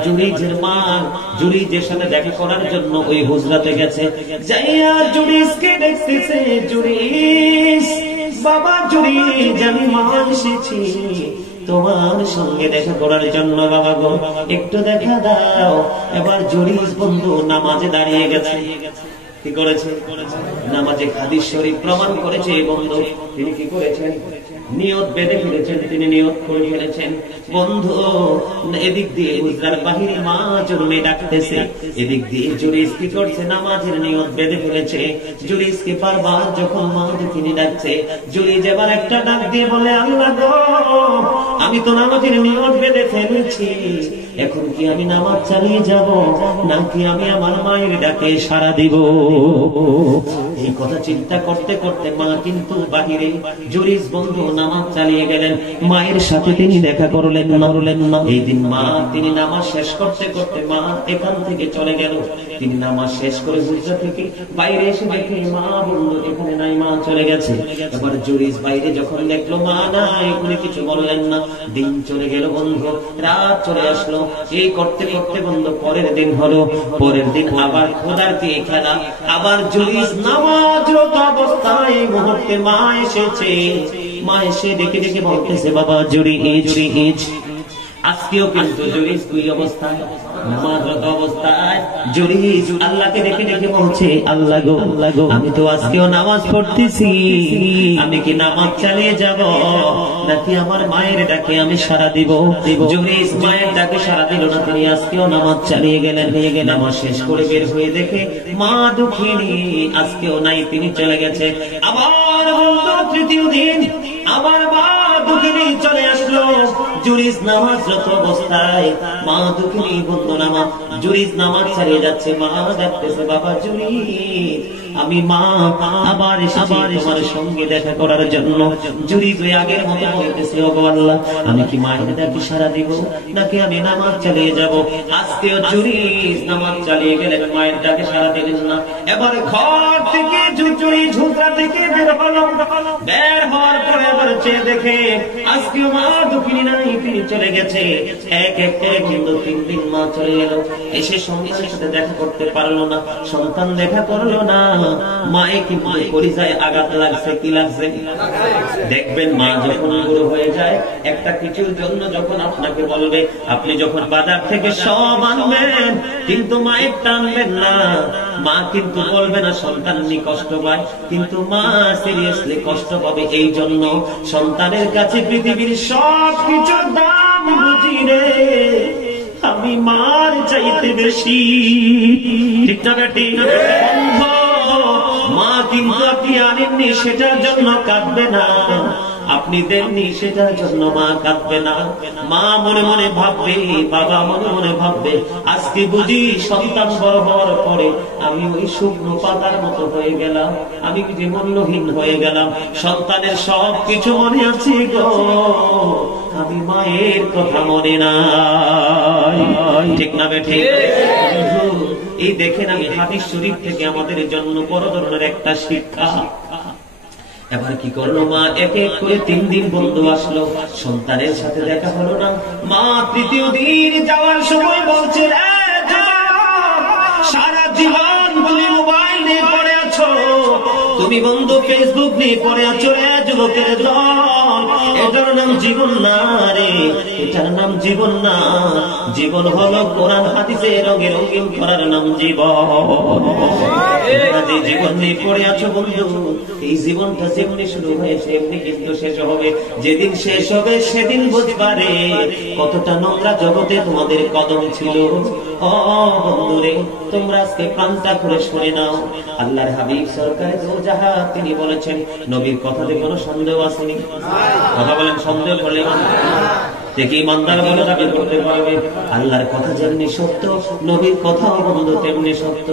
জুরাইজের সাথে দেখা করার জন্য ওই হুজরাতে গেছে। যাইয়া জুরাইজকে দেখতেছে, জুরাইজ বাবা, জুরাইজ আমি মা এসেছি তোমার সঙ্গে দেখা করার জন্য, বাবা গো একটু দেখা দাও। এবার জুরাইজ বন্ধু নামাজে দাঁড়িয়ে গেছে। কি করেছে? নামাজে হাদিস শরীফ প্রমাণ করেছে বন্ধু। তিনি কি করেছেন? নিয়ত বেঁধে ফেলেছেন, তিনি নিয়ত করে ফেলেছেন বন্ধু। এদিক দিয়ে হুজরার বাহিরে মা জন্মে ডাকতেছে, এদিক দিয়ে জুরাইজ কি করছে? নামাজের নিয়ত বেঁধে ফেলেছে। জুরাইজকে বারবার যখন মা তিনি ডাকছে, জুরাইজ এবার একটা ডাক দিয়ে বলে, আল্লাহ গো, আমি তো নামাজের নিয়ত বেঁধে ফেলেছি, এখন কি আমি নামাজ চালিয়ে যাব নাকি আমি আমার মায়ের ডাকে সাড়া দিব? এই কথা চিন্তা করতে করতে মা কিন্তু বাহিরে, জুরাইজ বন্ধু নামাজ চালিয়ে গেলেন। মায়ের সাথে তিনি দেখা করলেন না। এই দিন তিনি নামাজ শেষ করতে করতে মা এখান থেকে চলে গেল। তিনি নামাজ শেষ করে হুজরা থেকে বাইরে এসে দেখে মা বন্ধু এখানে নাই, মা চলে গেছে। এবার জুরাইজ বাইরে যখন দেখলো মা নাই, উনি কিছু বললেন না। দিন চলে গেল বন্ধু, রাত চলে আসলো। এই করতে করতে বন্ধু পরের দিন হলো। পরের দিন আবার খোদার দিয়ে খেলা। আবার জুরাইজ নামাজরত অবস্থায় মুহূর্তে মা এসেছে। মা এসে দেখে বলতেছে, বাবা জুরাইজ আজকেও কিন্তু জুরিস দুই অবস্থায়, নামাজরত অবস্থায় জুরিস আল্লাহকে দেখে দেখে বলছে, আল্লাহ গো আমি তো আজকেও নামাজ পড়তেছি, আমি কি নামাজ চালিয়ে যাব নাকি আমার মায়ের ডাকে আমি সাড়া দিব? জুরিস মায়ের ডাকে সাড়া দিল না, তিনি আজকেও নামাজ চালিয়ে গেলেন। নামাজ শেষ করে বের হয়ে দেখে মা দুঃখিনী আজকেও নাই, তিনি চলে গেছে। আবার তৃতীয় দিন আবার মা দুঃখিনী চলে আসলো। জুরিস নামাজরত অবস্থায়, মা দুঃখিনী বন্দনামা জুরিস নামাজ চালিয়ে যাচ্ছে। মা ডাকতেছে, বাবা জুরিস আমি মা আবার এসেছি তোমার সঙ্গে দেখা করার জন্য। জুরিস ওই আগের মতো বলতেছে, ওগো আল্লাহ আমি কি মায়ের ডাকে সাড়া দিব নাকি আমি নামাজ চালিয়ে যাব? আজকেও জুরিস নামাজ চালিয়ে গেলেন, মায়ের ডাকে সাড়া দিলেন না। এবার ঘর থেকে জুরিস ঝুঁকরা থেকে বের হলো। বের হওয়ার পরে এবার চেয়ে দেখে আজকেও মা দুঃখিনী নাই, তিনি চলে গেছে। এক এক করে কিন্তু 3 দিন মা চলে গেল, এসে সন্তানের সাথে দেখা করতে পারলো না। সন্তান দেখা করলো না, মায়ে কি পরিচয় আঘাত লাগছে, কি লাগছে? দেখবেন মা যখন বুড়ো হয়ে যায়, একটা কিছুর জন্য যখন আপনাকে বলবে, আপনি যখন বাজার থেকে সব আনবেন কিন্তু মায়ের টানবেন না, মা কিন্তু বলবে না সন্তান নি কষ্ট পায়, কিন্তু মা সিরিয়াসলি কষ্ট পাবে। এই জন্য সন্তানের কাছে পৃথিবীর সব কিছুর দাম বুঝি রে, আমি মার চাইতে বেশি। ঠিক না বেটি? মা কিন্তু আপনি আনেননি সেটার জন্য কাঁদবে না, আপনি দেননি সেটার জন্য মা কাঁদবে না। মা মনে মনে ভাববে, বাবা মনে মনে ভাববে, আজকে বুঝি সন্তান বড় হওয়ার পরে আমি ওই শুকনো পাতার মতো হয়ে গেলাম, আমি যে মূল্যহীন হয়ে গেলাম। সন্তানের সব কিছু মনে আছে গো, আমি মায়ের কথা মনে নাই। ঠিক না বেঠি? এই দেখেন আমি হাদিস শরীফ থেকে আমাদের জন্য বড় ধরনের একটা শিক্ষা। এবার কি করলো মা, এক এক করে 3 দিন বন্ধু আসলো, সন্তানের সাথে দেখা হলো না। মা তৃতীয় দিন যাওয়ার সময় বলছে, সারা জীবন তুমি মোবাইল নিয়ে পড়ে আছো, তুমি বন্ধু ফেসবুক নিয়ে পড়ে আছো, যুবকের দল, এটার নাম জীবন না রে, এটার নাম জীবন না। জীবন হলো কোরআন হাদিসে রঙে রঙিন করার নাম জীবন। যে জীবন নিয়ে পড়ে আছো বন্ধু, এই জীবনটা যেমনি শুরু হয়েছে এমনি কিন্তু শেষ হবে। যেদিন শেষ হবে সেদিন বুঝবারে কতটা নোংরা জগতে তোমাদের কদম ছিল। ও বন্ধুরে, তোমরা আজকে প্রাণটা করে শুনে নাও। আল্লাহর হাবিব সরকারে দো জাহান তিনি বলেছেন, নবীর কথাতে কোনো সন্দেহ আসেনি। কথা বলেন, সন্দেহ করলে দেখি ইমানদার বলে দাবি করতে পারবে। আল্লাহর কথা যেমনি সত্য, নবীর কথাও বন্ধু তেমনি সত্য।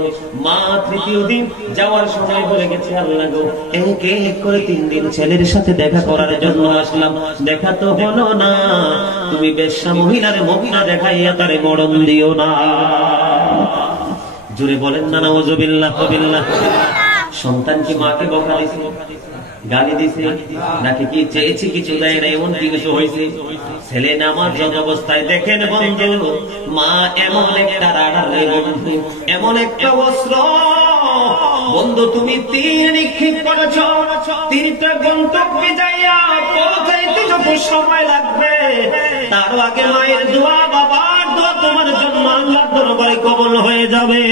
মা তৃতীয় দিন যাওয়ার সময় বলে গেছে, আল্লাহ গো এক এক করে 3 দিন ছেলের সাথে দেখা করার জন্য আসলাম, দেখা তো হলো না, তুমি বেশ্যা মহিলার মহিলা দেখাইয়া তারে মরণ দিও না। জুড়ে বলেন না নাউযুবিল্লাহ বিল্লাহ। সন্তান কি মাকে বকা দিছে, গালি দিছে, নাকি কি চেয়েছি কিছু দেয় না, এমন কি কিছু হয়েছে? ছেলে নামাজ যত অবস্থায় দেখেন বন্ধু, মা এমন একটা রাডার রে বন্ধু, এমন একটা অস্ত্র বন্ধু, তুমি তীর নিক্ষেপ করেছ, তীরটা গন্তব্যে যাইয়া পৌঁছাইতে যত সময় লাগবে তার আগে মায়ের দোয়া, বাবার দোয়া তোমার জন্য আল্লাহর দরবারে কবুল হয়ে যাবে।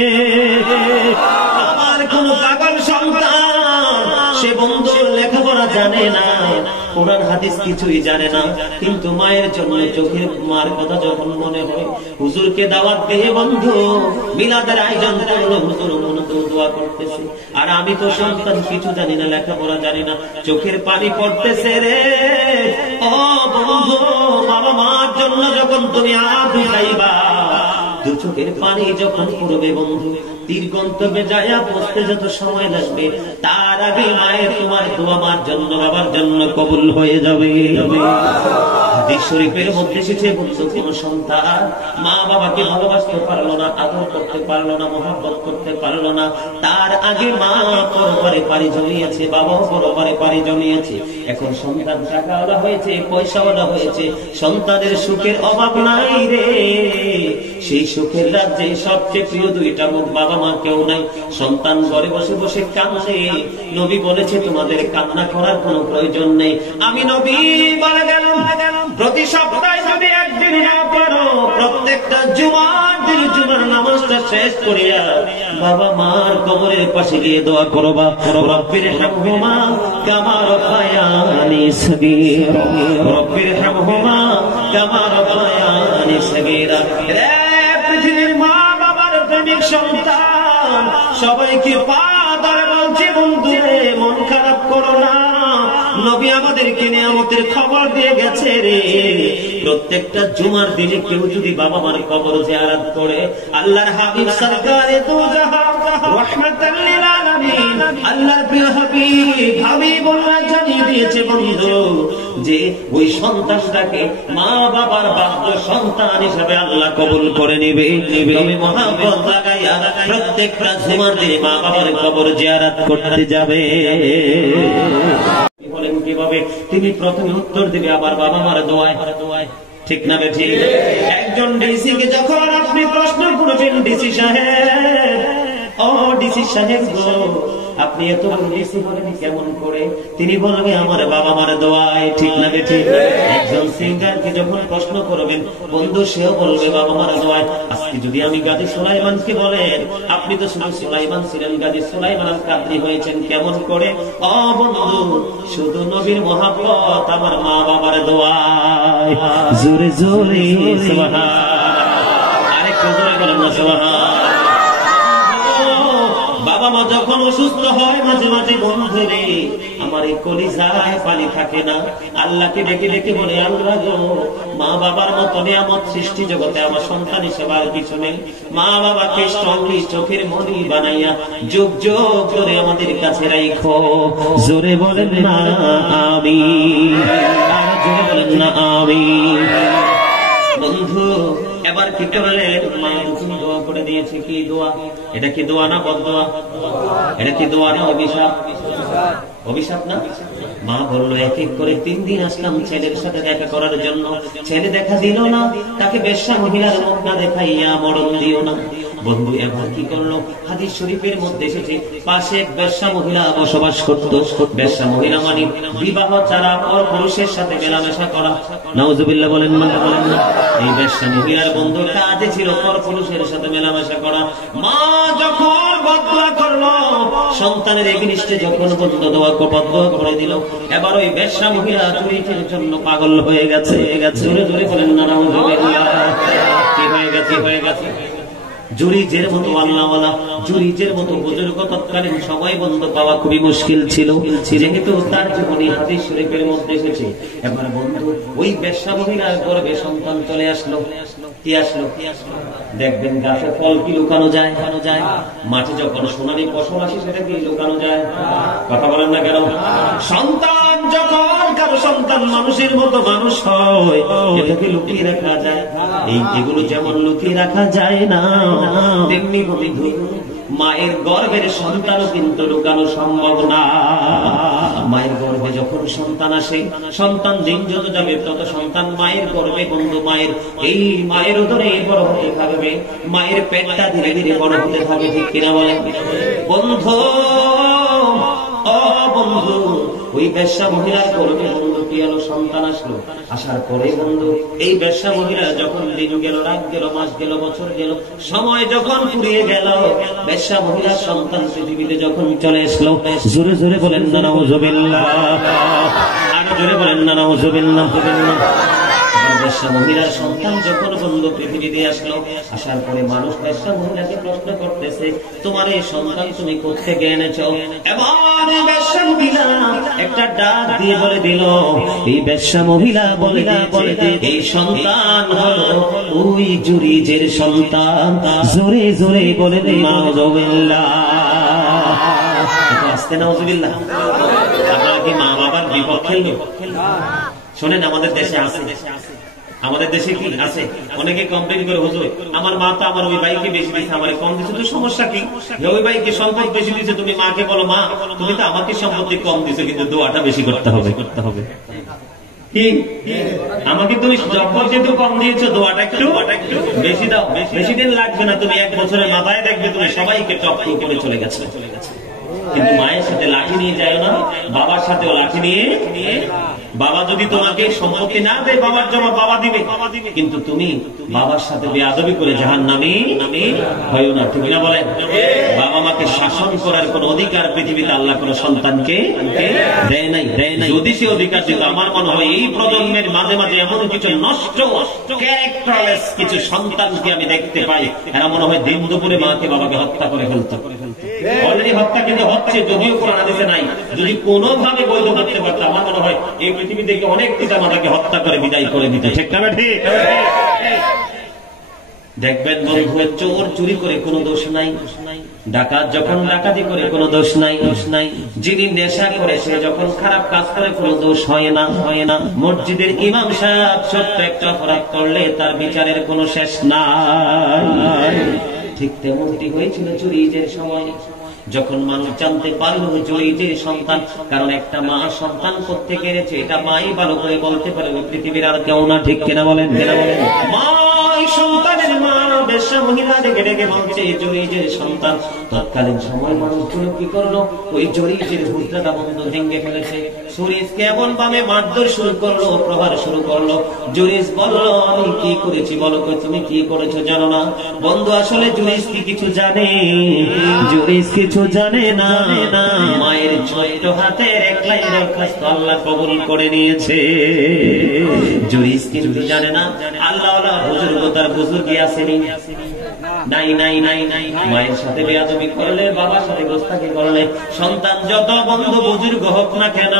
আমার কোন পাগল সন্তান, সে বন্ধু লেখাপড়া জানে না, কোরআন হাদিস কিছুই জানে না, কিন্তু মায়ের জন্য চোখের মার কথা যখন মনে হয়, হুজুরকে দাওয়াত দিয়ে বন্ধু মিলাদের আয়োজন করলো, হুজুর মনে তো দোয়া করতেছে, আর আমি তো সন্তান কিছু জানি না, লেখাপড়া জানি না, চোখের পানি পড়তেছে রে। ও বন্ধু, বাবা মার জন্য যখন তুমি হাত উঠাইবা, 2 চোখের পানি যখন পড়বে বন্ধু, তীর গন্তব্যে যাইয়া পৌঁছতে যত সময় লাগবে তার আগে মায়ের তোমার দোয়া মার জন্য, বাবার জন্য কবুল হয়ে যাবে। হাদিস শরীফের মধ্যে এসেছে বন্ধু, কোন সন্তান মা বাবাকে ভালোবাসতে পারলো না, আদর করতে পারলো না, মহব্বত করতে পারলো না, তার আগে মা পরবারে পাড়ি জমিয়েছে, বাবাও পরবারে পাড়ি জমিয়েছে। এখন সন্তান টাকাওয়ালা হয়েছে, পয়সাওয়ালা হয়েছে, সন্তানের সুখের অভাব নাই রে। সেই সুখের রাজ্যে সবচেয়ে প্রিয় 2টা মুখ, বাবা মা কেউ নাই। সন্তান ঘরে বসে বসে কাঁদে, নবী বলেছে তোমাদের কান্না করার কোনো প্রয়োজন নেই। আমি নবী বলে গেলাম, প্রতি সপ্তাহে যদি 1 দিন না জুমার দিন জুমার নামাজটা শেষ করিয়া বাবা মার কবরের পাশে গিয়ে দোয়া করবা, রব্বির হামহুমা কামা রাব্বায়ানি সগীরা, রব্বির হামহুমা কামা রাব্বায়ানি সগীরা। পৃথিবীর মা বাবার প্রেমিক সন্তান সবাইকে পা ধরে বলছে, বন্ধু রে মন খারাপ করো না, নবী আমাদেরকে নিয়ামতের খবর দিয়ে গেছে রে। প্রত্যেকটা জুমার দিনে কেউ যদি বাবা মার কবর জিয়ারত করে, আল্লাহর হাবিব সরকারে দো জাহান রাহমাতাল লিল আলামিন, আল্লাহর প্রিয় হাবিবুল্লাহ জানিয়ে দিয়েছে বন্ধু যে ওই সন্তানটাকে মা বাবার বাধ্য সন্তান হিসেবে আল্লাহ কবুল করে নেবে। নবী মুহাম্মদ লাগাইয়া প্রত্যেকটা জুমার দিনে মা বাবার কবর জিয়ারত করতে যাবে। বলেন কিভাবে? তিনি প্রথমে উত্তর দিবে আবার বাবা মার দোয়ায়, ঠিক না বেঠিক? একজন ডিসি কে যখন আপনি প্রশ্ন করবেন, ডিসি সাহেব, ও ডিসি সাহেব গো, আপনি এত বড় ডিসি হলেন কেমন করে? তিনি বলবে আমার বাবা মার দোয়ায়, ঠিক না বেঠিক? একজন সিঙ্গারকে যখন প্রশ্ন করবেন বন্ধু, সেও বলবে বাবা মার দোয়ায়। আজকে যদি আমি গাজী সুলাইমানকে বলেন, আপনি তো শুধু সুলাইমান ছিলেন, গাজী সুলাইমান আল কাদরি হয়েছেন কেমন করে? ও বন্ধু, শুধু নবীর মহব্বত আমার মা বাবার দোয়ায়। জোরে জোরে সুবহানাল্লাহ, আরেকটু জোরে বলেন না সুবহানাল্লাহ। বাবা মা যখন অসুস্থ হয় মাঝে মাঝে বন্ধু রে আমার এই কলিজায় পানি থাকে না, আল্লাহকে ডেকে ডেকে বলে, আল্লাহ গো, মা বাবার মতো নিয়ামত সৃষ্টি জগতে আমার সন্তান হিসেবে আর কিছু নেই, মা বাবাকে সঙ্গী চোখের মনি বানাইয়া যুগ যুগ ধরে আমাদের কাছে রাখো। জোরে বলেন না আমিন, আর জোরে বলেন না আমিন। বন্ধু এবার কি করলেন? মা নতুন দোয়া করে দিয়েছে। কি দোয়া? এটা কি দোয়া না বদদোয়া? এটা কি দোয়া না অভিশাপ? অভিশাপ না? মা বললো, এক এক করে 3 দিন আসলাম ছেলের সাথে দেখা করার জন্য, ছেলে দেখা দিল না, তাকে বেশ্যা মহিলার মুখ না দেখাইয়া মরণ দিও না। বন্ধু এবার কি করলো? হাদিস শরীফের মধ্যে এসেছে পাশে এক বেশ্যা মহিলা বসবাস করত। বেশ্যা মহিলা মানে বিবাহ ছাড়া পর পুরুষের সাথে মেলামেশা করা। নাউজুবিল্লাহ বলেন না? এই বেশ্যা মহিলার বন্ধু কাজে ছিল পর পুরুষের সাথে মেলামেশা করা। মা যখন বদদোয়া করলো, সন্তানের এগেইনস্টে যখন বন্ধু দোয়া করে দিল, এবার ওই বেশ্যা মহিলা চুরির জন্য পাগল হয়ে গেছে। জোরে জোরে বলেন না নাউজুবিল্লাহ। কি হয়ে গেছে? হয়ে গেছে জুরিজের মতো আল্লাহওয়ালা, জুরিজের মতো বুজুর্গ তৎকালীন সময় বন্ধ পাওয়া খুবই মুশকিল ছিল, যেহেতু তার জীবনী হাদিস শরীফের মধ্যে এসেছে। এবার বন্ধু ওই বেশ্যা মহিলার গর্ভে সন্তান চলে আসলো। কি আসলো? দেখবেন গাছে ফল কি লুকানো যায়? মাঠে যখন সোনালী ফসল আসে সেটা কি লুকানো যায়? কথা বলেন না কেন? সন্তান যখন কারো সন্তান মানুষের মতো মানুষ হয়, এটাকে লুকিয়ে রাখা যায়? এগুলো যেমন লুকিয়ে রাখা যায় না, তেমনি বন্ধু মায়ের গর্ভের সন্তানও কিন্তু লুকানো সম্ভব না। মায়ের গর্ভে যখন সন্তান আসে, সন্তান দিন যত যাবে তত সন্তান মায়ের গর্ভে বন্ধু এই মায়ের উদরে বড় হতে থাকবে, মায়ের পেটটা ধীরে ধীরে বড় হতে থাকবে, ঠিক কিনা বলেন বন্ধু? ও বন্ধু, ওই বেশ্যা মহিলার গর্ভে বন্ধু কি হলো? সন্তান আসলো। আসার পরে বন্ধু এই বেশ্যা মহিলা যখন দিন গেল, রাত গেল, মাস গেল, বছর গেল, সময় যখন ফুরিয়ে গেল, বেশ্যা মহিলার সন্তান পৃথিবীতে যখন চলে আসলো। জোরে জোরে বলেন না নাউজুবিল্লাহ, আর জোরে বলেন না নাউজুবিল্লাহ। বেশ্যা মহিলার সন্তান যখন বন্ধু পৃথিবীতে আসলো, আসার পরে মানুষ বেশ্যা মহিলাকে প্রশ্ন করতেছে, তোমার এই সন্তান তুমি কোত্থেকে এনেছো? এবার বেশ্যা মহিলা একটা ডাক দিয়ে বলে দিল, এই বেশ্যা মহিলা বলে এই সন্তান হলো ওই জুরিজের সন্তান। জোরে জোরে বলে নাউজুবিল্লাহ। আসতে নাউজুবিল্লাহ। আপনারা কি মা বাবার বিপক্ষে লোক? শোনেন, আমাদের দেশে আছে, আমাদের দেশে কি আছে? অনেকে কমপ্লেন করে, হুজুর আমার মা তো আমার ওই ভাইকে বেশি দিচ্ছে, আমার কম দিচ্ছে, তো সমস্যা কি? ওই ভাইকে সম্পদ বেশি দিচ্ছে, তুমি মাকে বলো, মা তুমি তো আমাকে সম্পত্তি কম দিচ্ছ, কিন্তু দোয়াটা বেশি করতে হবে। কি আমাকে তুমি সম্পদ যেহেতু কম দিয়েছো, দোয়াটা একটু বেশি দাও। বেশি দিন লাগবে না, তুমি 1 বছরের মাথায় দেখবে তুমি সবাইকে টপ করে চলে গেছে। কিন্তু মায়ের সাথে লাঠি নিয়ে যায় না, বাবার সাথেও লাঠি নিয়ে বাবা যদি তোমাকে সম্পত্তি না দেয়, বাবার জমা বাবা দিবে, কিন্তু তুমি বাবার সাথে বেয়াদবি করে জাহান্নামী হয়ো না। ঠিক না বলেন? বাবা মাকে শাসন করার কোন অধিকার পৃথিবীতে আল্লাহ কোন সন্তানকে দেয় নাই। যদি সে অধিকার দিত, আমার মনে হয় এই প্রজন্মের মাঝে মাঝে এমন কিছু নষ্ট ক্যারেক্টারলেস কিছু সন্তানকে আমি দেখতে পাই, এরা মনে হয় দিন দুপুরে মাকে বাবাকে হত্যা করে ফেলত। অলরেডি হত্যা কিন্তু হচ্ছে, যদিও কোরআন হাদিসে নাই। যদি কোনোভাবে বৈধ করতে পারতো, আমার মনে হয় এই পৃথিবী থেকে অনেক পিতা মাতাকে হত্যা করে বিদায় করে দিত। ঠিক না ঠিক? দেখবেন বন্ধু, চোর চুরি করে কোনো দোষ নাই, ডাকাত যখন ডাকাতি করে কোনো দোষ নাই, যিনি নেশা করে সে যখন খারাপ কাজ করে কোনো দোষ হয় না। মসজিদের ইমাম সাহেব ছোট্ট একটা অপরাধ করলে তার বিচারের কোনো শেষ নাই। ঠিক তেমনটি হয়েছিল জুরিজের সময়, যখন মানুষ জানতে পারল জুরিজের সন্তান, কারণ একটা মা সন্তান করতে গেছে, এটা মাই ভালো করে বলতে পারে, পৃথিবীর আর কেউ না। ঠিক কিনা বলেন? মা সন্তানের মা বেশ্যা মহিলা ডেকে ডেকে বলছে জুরিজের সন্তান। তৎকালীন সময় মানুষগুলো কি করলো, ওই জুরিজের হুজরাটা বন্ধ ভেঙে ফেলেছে। জুরিজকে এমন ভাবে মারধর শুরু করলো, প্রহার শুরু করলো। জুরিজ বলল, আমি কি করেছি বলো? তুমি কি করেছো জানো না? বন্ধু, আসলে জুরিজ কি কিছু জানে? জুরিজ কিছু জানে না। মায়ের ছোট্ট হাতের এক লাইন দরখাস্ত আল্লাহ কবুল করে নিয়েছে। জুরিজ কিছু জানে না। আল্লাহ বুজুর্গ, তার বুজুর্গি আসেনি, নাই। মায়ের সাথে বেয়াদবি করলে, বাবার সাথে গোস্তাকি করলে, সন্তান যত বন্ধু বুজুর্গ হোক না কেন,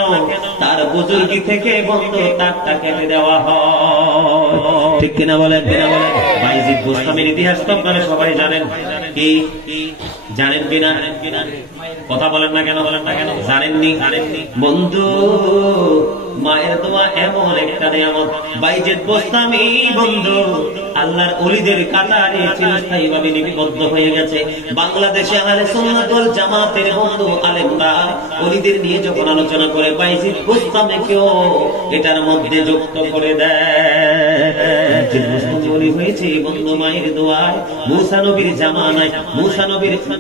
তার বুজুর্গি থেকে বন্ধু তারটা কেটে দেওয়া হয়। ঠিক কিনা বলেন? বাইজিদ বোস্তামের ইতিহাস তো আপনারা সবাই জানেন। কি জানেন কিনা? কথা বলেন না কেন? জানেননি? বন্ধু, মায়ের দোয়া এমন একটা নিয়ামত। বাইজিদ বোস্তামি বন্ধু আল্লাহর ওলিদের কাতারে চিরস্থায়ীভাবে লিপিবদ্ধ হয়ে গেছে। বাংলাদেশে আহলে সুন্নাত ওয়াল জামাতের বন্ধু আলেমরা ওলিদের নিয়ে যখন আলোচনা করে, বাইজিদ বোস্তামিকেও এটার মধ্যে যুক্ত করে দেয়। ওলি হয়েছে বন্ধু মায়ের দোয়ায়। মুসা নবীর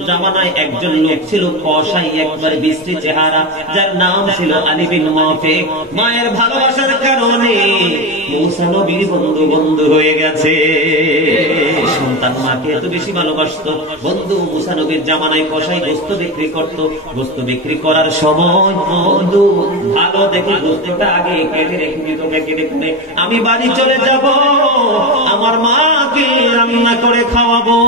জামানায় একজন লোক ছিল কসাই, একবার বিশ্রী চেহারা, যার নাম ছিল আলী বিন মুআফিক। মায়ের ভালোবাসার কারণে মুসা নবীর বন্ধু হয়ে গেছে। সন্তান মাকে এত বেশি ভালোবাসতো। বন্ধু মুসা নবীর জামানায় কসাই গোস্ত বিক্রি করত। গোস্ত বিক্রি করার সময় বন্ধু ভালো দেখে গোস্তটা আগে কেটে রেখে দিত, কেটে করে আমি বাড়ি চলে যাব, আমার মাকে রান্না করে খাওয়াবো।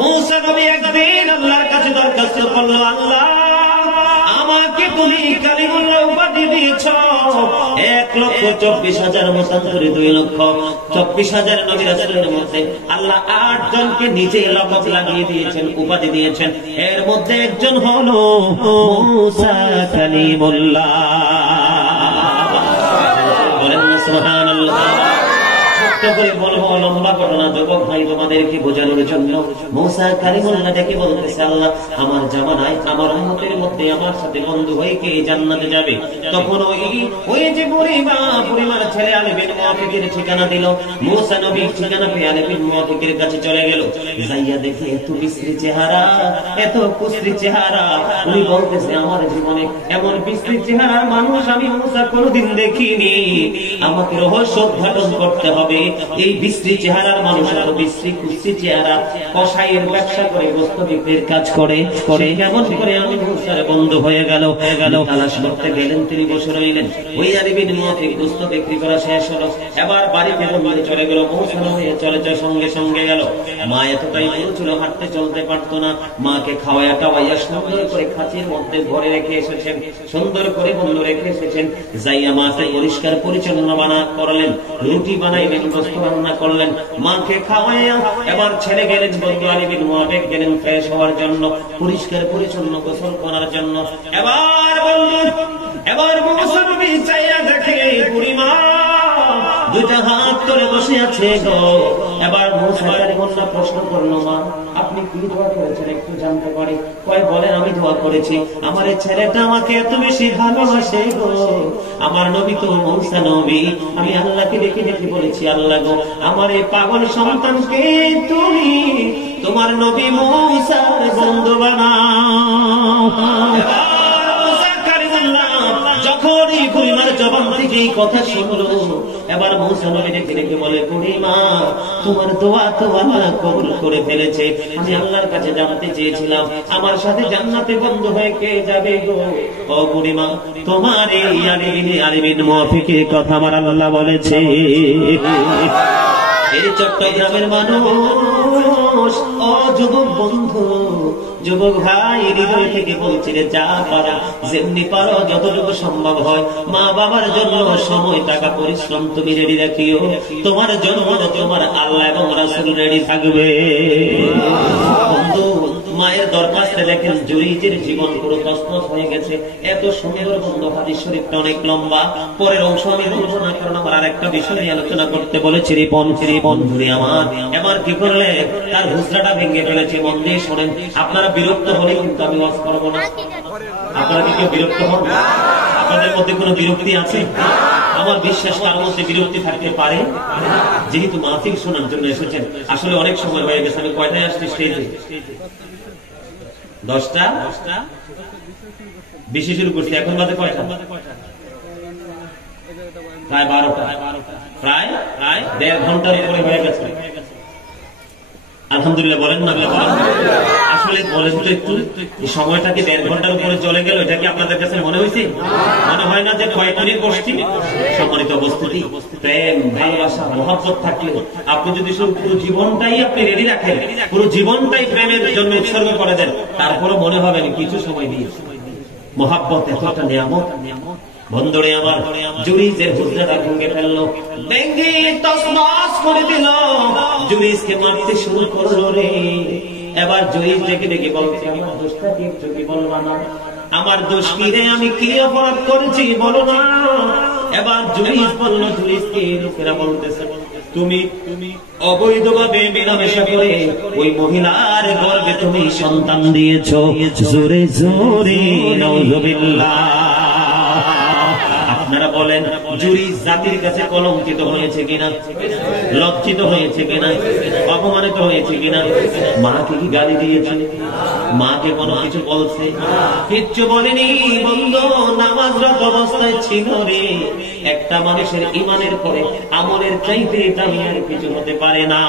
মুসা নবী একদিন আল্লাহর কাছে দরখাস্ত করলো, আল্লাহ আমাকে তুমি কালিমুল্লাহ উপাধি দিয়েছ, 1,24,000 মতান্তরে 2,24,000 নবী রাসূলের মধ্যে আল্লাহ 8 জনকে নিজে লকব লাগিয়ে দিয়েছেন, উপাধি দিয়েছেন। এর মধ্যে একজন হলো মুসা কালিমুল্লাহ। বলেন না সুবহানাল্লাহ। করে বলবো লম্বা ঘটনা, যুবক ভাই তোমাদেরকে বোঝানোর জন্য। মুসা কালিমুল্লাহ ডেকে বলতেছে, আল্লাহ আমার জামানায় আমার উম্মতের মধ্যে আমার সাথে বন্ধু হয়ে কে জান্নাতে যাবে? তখন ওই যে পরিবার ছেলে আলী বিন মুআফিকের ঠিকানা দিল। মুসা নবী ঠিকানা পেয়ে আলী বিন মুআফিকের কাছে চলে গেল। যাইয়া দেখে এত বিশ্রী চেহারা, এত কুশ্রী চেহারা। উনি বলতেছে, আমার জীবনে এমন বিশ্রী চেহারার মানুষ আমি মুসা কোনোদিন দেখিনি, আমাকে রহস্য উদ্ঘাটন করতে হবে। এই বিশ্রী চেহারার মানুষ, এত বিশ্রী কুশ্রী চেহারা, কসাইয়ের ব্যবসা করে, গোস্ত বিক্রির কাজ করে, কেমন করে আমি মুসার বন্ধু হয়ে গেল। তালাশ করতে গেলেন, তিনি বসে রইলেন। ওই আলী বিন মুআফিক গোস্ত বিক্রি করা শেষ হলো, এবার বাড়িতে বন্ধু চলে গেল। মৌসানো হয়ে চলে সঙ্গে গেল। মা এতটাই বড় ছিল, হাঁটতে চলতে পারতো না। মাকে খাওয়াইয়া টাওয়াইয়া সুন্দর করে খাঁচির মধ্যে ভরে রেখে এসেছেন, সুন্দর করে বন্ধু রেখে এসেছেন। যাইয়া মাকে পরিষ্কার পরিচ্ছন্ন করলেন, রুটি বানাইলেন, গোস্ত রান্না করলেন, মাকে খাওয়াইয়া এবার ছেড়ে গেলেন। বন্ধু আলী বিন মুআফিক গেলেন ফ্রেশ হওয়ার জন্য, পরিষ্কার পরিচ্ছন্ন গোসল করার জন্য। এবার মুসা নবী চাইয়া দেখে বুড়ি মা দুইটা হাত ধরে বসে আছে গো। এবার মুসা কালিমুল্লাহ প্রশ্ন করলো, মা আপনি কি দোয়া করেছেন একটু জানতে পারি? কয় বলেন। আমি দোয়া করেছি, আমার এই ছেলেটা আমাকে এত বেশি ভালোবাসে গো। আমার নবী তো মুসা নবী, আমি আল্লাহকে দেখে বলেছি, আল্লাহ গো আমার এই পাগল সন্তানকে তুমি তোমার নবী মুসার বন্ধু বানাও। বুড়িমার জবান থেকে এই কথা শুনলো। এবার মুসা নবী ডেকে বলে, বুড়িমা তোমার দোয়া তো আল্লাহ কবুল করে ফেলেছে। আমি আল্লাহর কাছে জানতে চেয়েছিলাম আমার সাথে জান্নাতে বন্ধু হয়ে কে যাবে গো। ও বুড়িমা তোমার এই আলিমিন মুআফিকের কথা আমার আল্লাহ বলেছে। এই চট্টগ্রামের মানুষ, ও যুবক বন্ধু, যুবক ভাই, হৃদয় থেকে বলছি রে, যা পারো যেমনি পারো যতটুকু সম্ভব হয় মা বাবার জন্য সময় টাকা পরিশ্রম তুমি রেডি রাখিও। তোমার জন্য তোমার আল্লাহ এবং রাসূল রেডি থাকবে। বন্ধু মায়ের দরখাস্তে দেখেন জুরিজের জীবন পুরো তছনছ হয়ে গেছে। এত সুন্দর বন্ধু, হাদিস শরীফটা অনেক লম্বা, পরের অংশ আমি বলবো না, কারণ আমার আর একটা বিষয় নিয়ে আলোচনা করতে বলেছি। বন্ধুরে আমার এবার কি করলে তার হুজরাটা ভেঙে ফেলেছে। মন দিয়ে শোনেন, আপনারা বিরক্ত হলে কিন্তু আমি ওয়াজ করবো না। আপনারা কি কেউ বিরক্ত হন? আপনাদের মধ্যে কোনো বিরক্তি আছে? আমার বিশ্বাস তার মধ্যে বিরক্তি থাকতে পারে। যেহেতু মাহফিল শোনার জন্য এসেছেন, আসলে অনেক সময় হয়ে গেছে। আমি কয়টায় আসছি স্টেজে? 10টা 20 শুরু করছি, এখন বাজে কয়টা? প্রায় 12টা, প্রায় 1.5 ঘন্টার উপরে হয়ে গেছে। আলহামদুলিল্লাহ বলেন না? আসলে বলেন তো একটু, সময়টাকে 1.5 ঘন্টার উপরে চলে গেল, এটা কি আপনাদের কাছে মনে হয়েছে? মনে হয় না যে কয়েক মিনিট বসছি? সম্মানিত উপস্থিতি, প্রেম, ভালোবাসা, মহব্বত থাকলে আপনি যদি পুরো জীবনটাই আপনি রেডি রাখেন, পুরো জীবনটাই প্রেমের জন্য উৎসর্গ করে দেন, তারপরও মনে হবে না কিছু সময় দিয়ে। মহব্বত এতটা নিয়ামত। বন্ধুরে আমার জুরিজের হুজরাটা ভেঙে ফেললো, ভেঙে তছনছ করে দিল। জুরিজকে মারতে শুরু করলো রে। এবার জুরিজ ডেকে বলছে, আমার দোষটা কি একটু কি বলবা না? আমার দোষ কি রে? আমি কি অপরাধ করেছি বলো না? এবার জুরিজ বলল, জুরিজকে লোকেরা বলতেছে, তুমি অবৈধভাবে মেলামেশা করে ওই মহিলার গর্ভে তুমি সন্তান দিয়েছো। জোরে জোরে নাউযুবিল্লাহ। আপনারা বলেন, জুরিজ জাতির কাছে কলঙ্কিত হয়েছে কিনা? লজ্জিত হয়েছে কিনা? অপমানিত হয়েছে কিনা? মাকে কি গালি দিয়েছে? মাকে কোনো কিছু বলছে? কিচ্ছু বলেনি। বন্ধু নামাজরত অবস্থায় ছিল রে। একটা মানুষের ইমানের পরে আমলের চাইতে দামি আর কিছু হতে পারে না।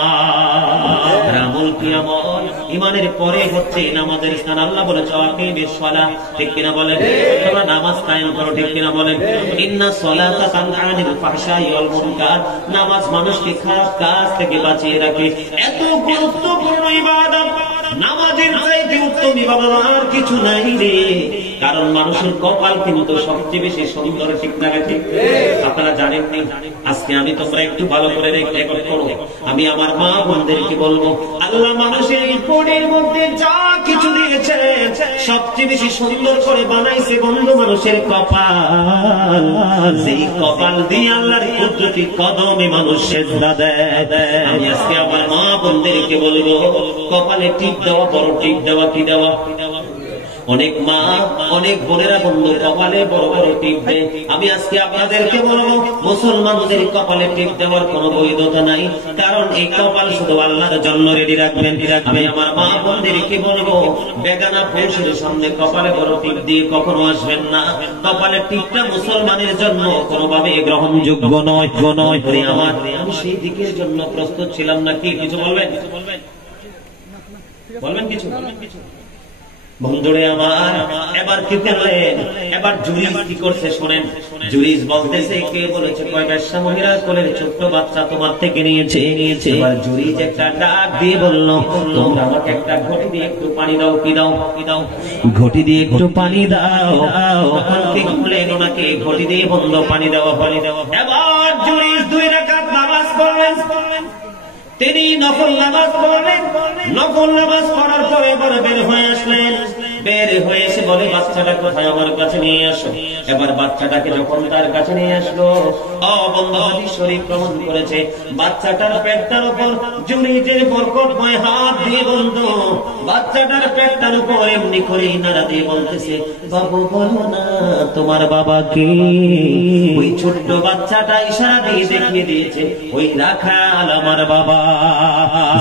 আমল কি আমল? ইমানের পরে হচ্ছে নামাজের স্থান। আল্লাহ বলেছে, আকিমিস সালাহ, ঠিক কিনা বলেন? তোমরা নামাজ কায়েম করো, ঠিক কিনা বলেন? ইন্না সালাতা তানহা আনিল ফাহশাই ওয়াল মুনকার। নামাজ মানুষকে খারাপ কাজ থেকে বাঁচিয়ে রাখে। এত গুরুত্বপূর্ণ ইবাদত, নামাজের চাইতে উত্তম ইবাদত আর কিছু নাই রে। কারণ মানুষের কপাল কিন্তু সবচেয়ে বেশি সুন্দর, ঠিক না? ঠিক। আপনারা জানেন না? আজকে আমি তোমরা একটু ভালো করে রেকর্ড করো। আমি আমার মা বোনদেরকে বলবো, আল্লাহ মানুষের এই বডির মধ্যে যা কিছু দিয়েছে সবচেয়ে বেশি সুন্দর করে বানাইছে বন্ধু মানুষের কপাল। সেই কপাল দিয়ে আল্লাহর কুদরতি কদমে মানুষ সেজদা দেয়। আমি আজকে আমার মা বোনদেরকে বলবো, কপালে টিপ দেওয়া, বড় টিপ দেওয়া, কি দেওয়া? অনেক মা, অনেক বোনেরা বন্ধু কপালে বড় বড় টিপ দেয়। আমি আজকে আপনাদেরকে বলবো, মুসলমানদের কপালে টিপ দেওয়ার কোন বৈধতা নাই, কারণ এই কপাল শুধু আল্লাহর জন্য রেডি রাখবেন। আমি আমার মা বোনদেরকে বলবো, বেগানা পুরুষের সামনে কপালে বড় টিপ দিয়ে কখনো আসবেন না। কপালের টিপটা মুসলমানের জন্য কোনোভাবে গ্রহণযোগ্য নয়। আমার আমি সেই দিকের জন্য প্রস্তুত ছিলাম না। কি কিছু বলবেন? কিছু বন্ধুরে আমার, এবার কি করলেন? এবার জুরিজ কি করছে শোনেন। জুরিজ বলতেছে, কে বলেছে কয় বেশ্যা মহিলা কোলের ছোট্ট বাচ্চা তোমার থেকে নিয়েছে। এবার জুরিজ একটা ডাক দিয়ে বলল, তোমরা আমাকে একটা ঘটি দিয়ে একটু পানি দাও। কি দাও? ঘটি দিয়ে একটু পানি দাও। কি করলেন? ওনাকে ঘটি দিয়ে বন্ধ পানি দেওয়া। এবার জুরিজ 2 রাকাত নামাজ পড়লেন। তিনি নফল নামাজ পড়লেন। নফল নামাজ পড়ার পরে এবার বের হয়ে আসলেন। বের হয়ে এসে বলে, বাচ্চাটা কোথায়? আমার কাছে নিয়ে আসো। এবার বাচ্চাটাকে যখন তার কাছে নিয়ে আসলো, বন্ধু হাদিস শরীফ প্রমাণ করেছে, বাচ্চাটার পেটটার উপর জুরিজের বরকতময় হাত দিয়ে বন্ধু বাচ্চাটার পেটটার উপর এমনি করে নাড়া দিয়ে বলতেছে, বাবু বলো না তোমার বাবা কে? ওই ছোট্ট বাচ্চাটা ইশারা দিয়ে দেখিয়ে দিয়েছে, ওই রাখাল আমার বাবা।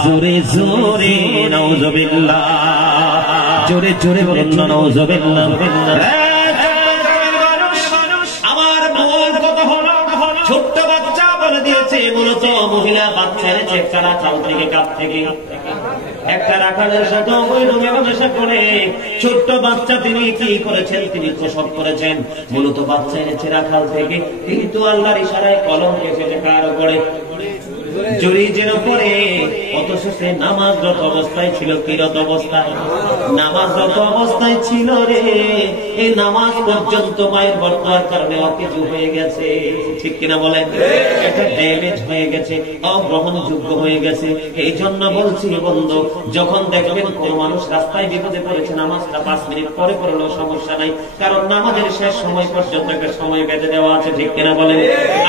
জোরে জোরে নাউযুবিল্লাহ, জোরে জোরে বলেন নাউযুবিল্লাহ। আমার বলে দিয়েছে মূলত মহিলা বাচ্চা এনেছে একটা রাখাল থেকে কাপ থেকে একটা রাখালের সাথে অবৈধ মেলামেশা করে ছোট্ট বাচ্চা তিনি কি করেছেন, তিনি প্রসব করেছেন। মূলত বাচ্চা এনেছে রাখাল থেকে, কিন্তু আল্লাহর ইশারায় কলম কেটে কার উপরে জড়িয়ে পরে, অথচ সে নামাজরত অবস্থায় ছিল। কিরত অবস্থায়? নামাজরত অবস্থায় ছিল রে। এই নামাজ পর্যন্ত মায়ের বর্তমার কারণে অকেজু হয়ে গেছে, ঠিক কিনা বলেন? এটা ড্যামেজ হয়ে গেছে, অগ্রহণযোগ্য হয়ে গেছে। এই জন্য বলছি বন্ধু, যখন দেখবেন কোন মানুষ রাস্তায় বিপদে পড়েছে, নামাজটা 5 মিনিট পরে পড়লেও সমস্যা নাই, কারণ নামাজের শেষ সময় পর্যন্ত একটা সময় বেঁধে দেওয়া আছে, ঠিক কিনা বলেন?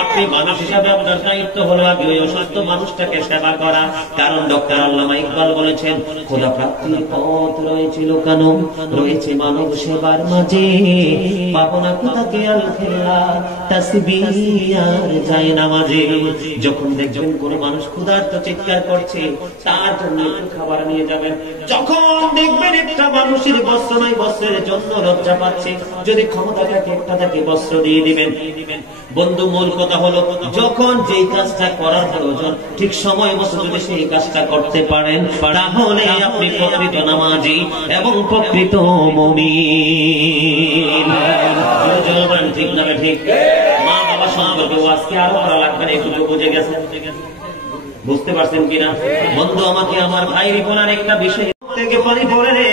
আপনি মানুষ হিসাবে আপনার দায়িত্ব হলো আগে ওই অসুস্থ মানুষটাকে সেবা করা। কারণ ডক্টর আল্লামা ইকবাল বলেছেন, খোদা প্রাপ্তির পথ রয়েছে লুকানো, রয়েছে মানব সেবার মাঝে, পাবো না খোদাকে আল খেলা তাসবিহ আর যায় নামাজে। যখন দেখবেন কোন মানুষ ক্ষুধার্ত চিৎকার করছে, তার জন্য একটু খাবার নিয়ে যাবেন। যখন দেখবেন একটা মানুষের বস্ত্র নাই, বস্ত্রের জন্য লজ্জা পাচ্ছে, যদি ক্ষমতা থাকে একটা তাকে বস্ত্র দিয়ে দিবেন। বন্ধু, মূল কথা হলো, যখন যেই কাজটা করার প্রয়োজন ঠিক সময় মতো যদি সেই কাজটা করতে পারেন, তাহলে আপনি প্রকৃত নামাজি এবং প্রকৃত মুমিন। ঠিক না ঠিক? মা বাবা সম্পর্কে আজকে আরো করা লাগবে না, একটু বুঝে গেছেন? বুঝতে পারছেন কিনা বন্ধু? আমাকে আমার ভাই রিপনার একটা বিষয় থেকে পানি পড়ে রে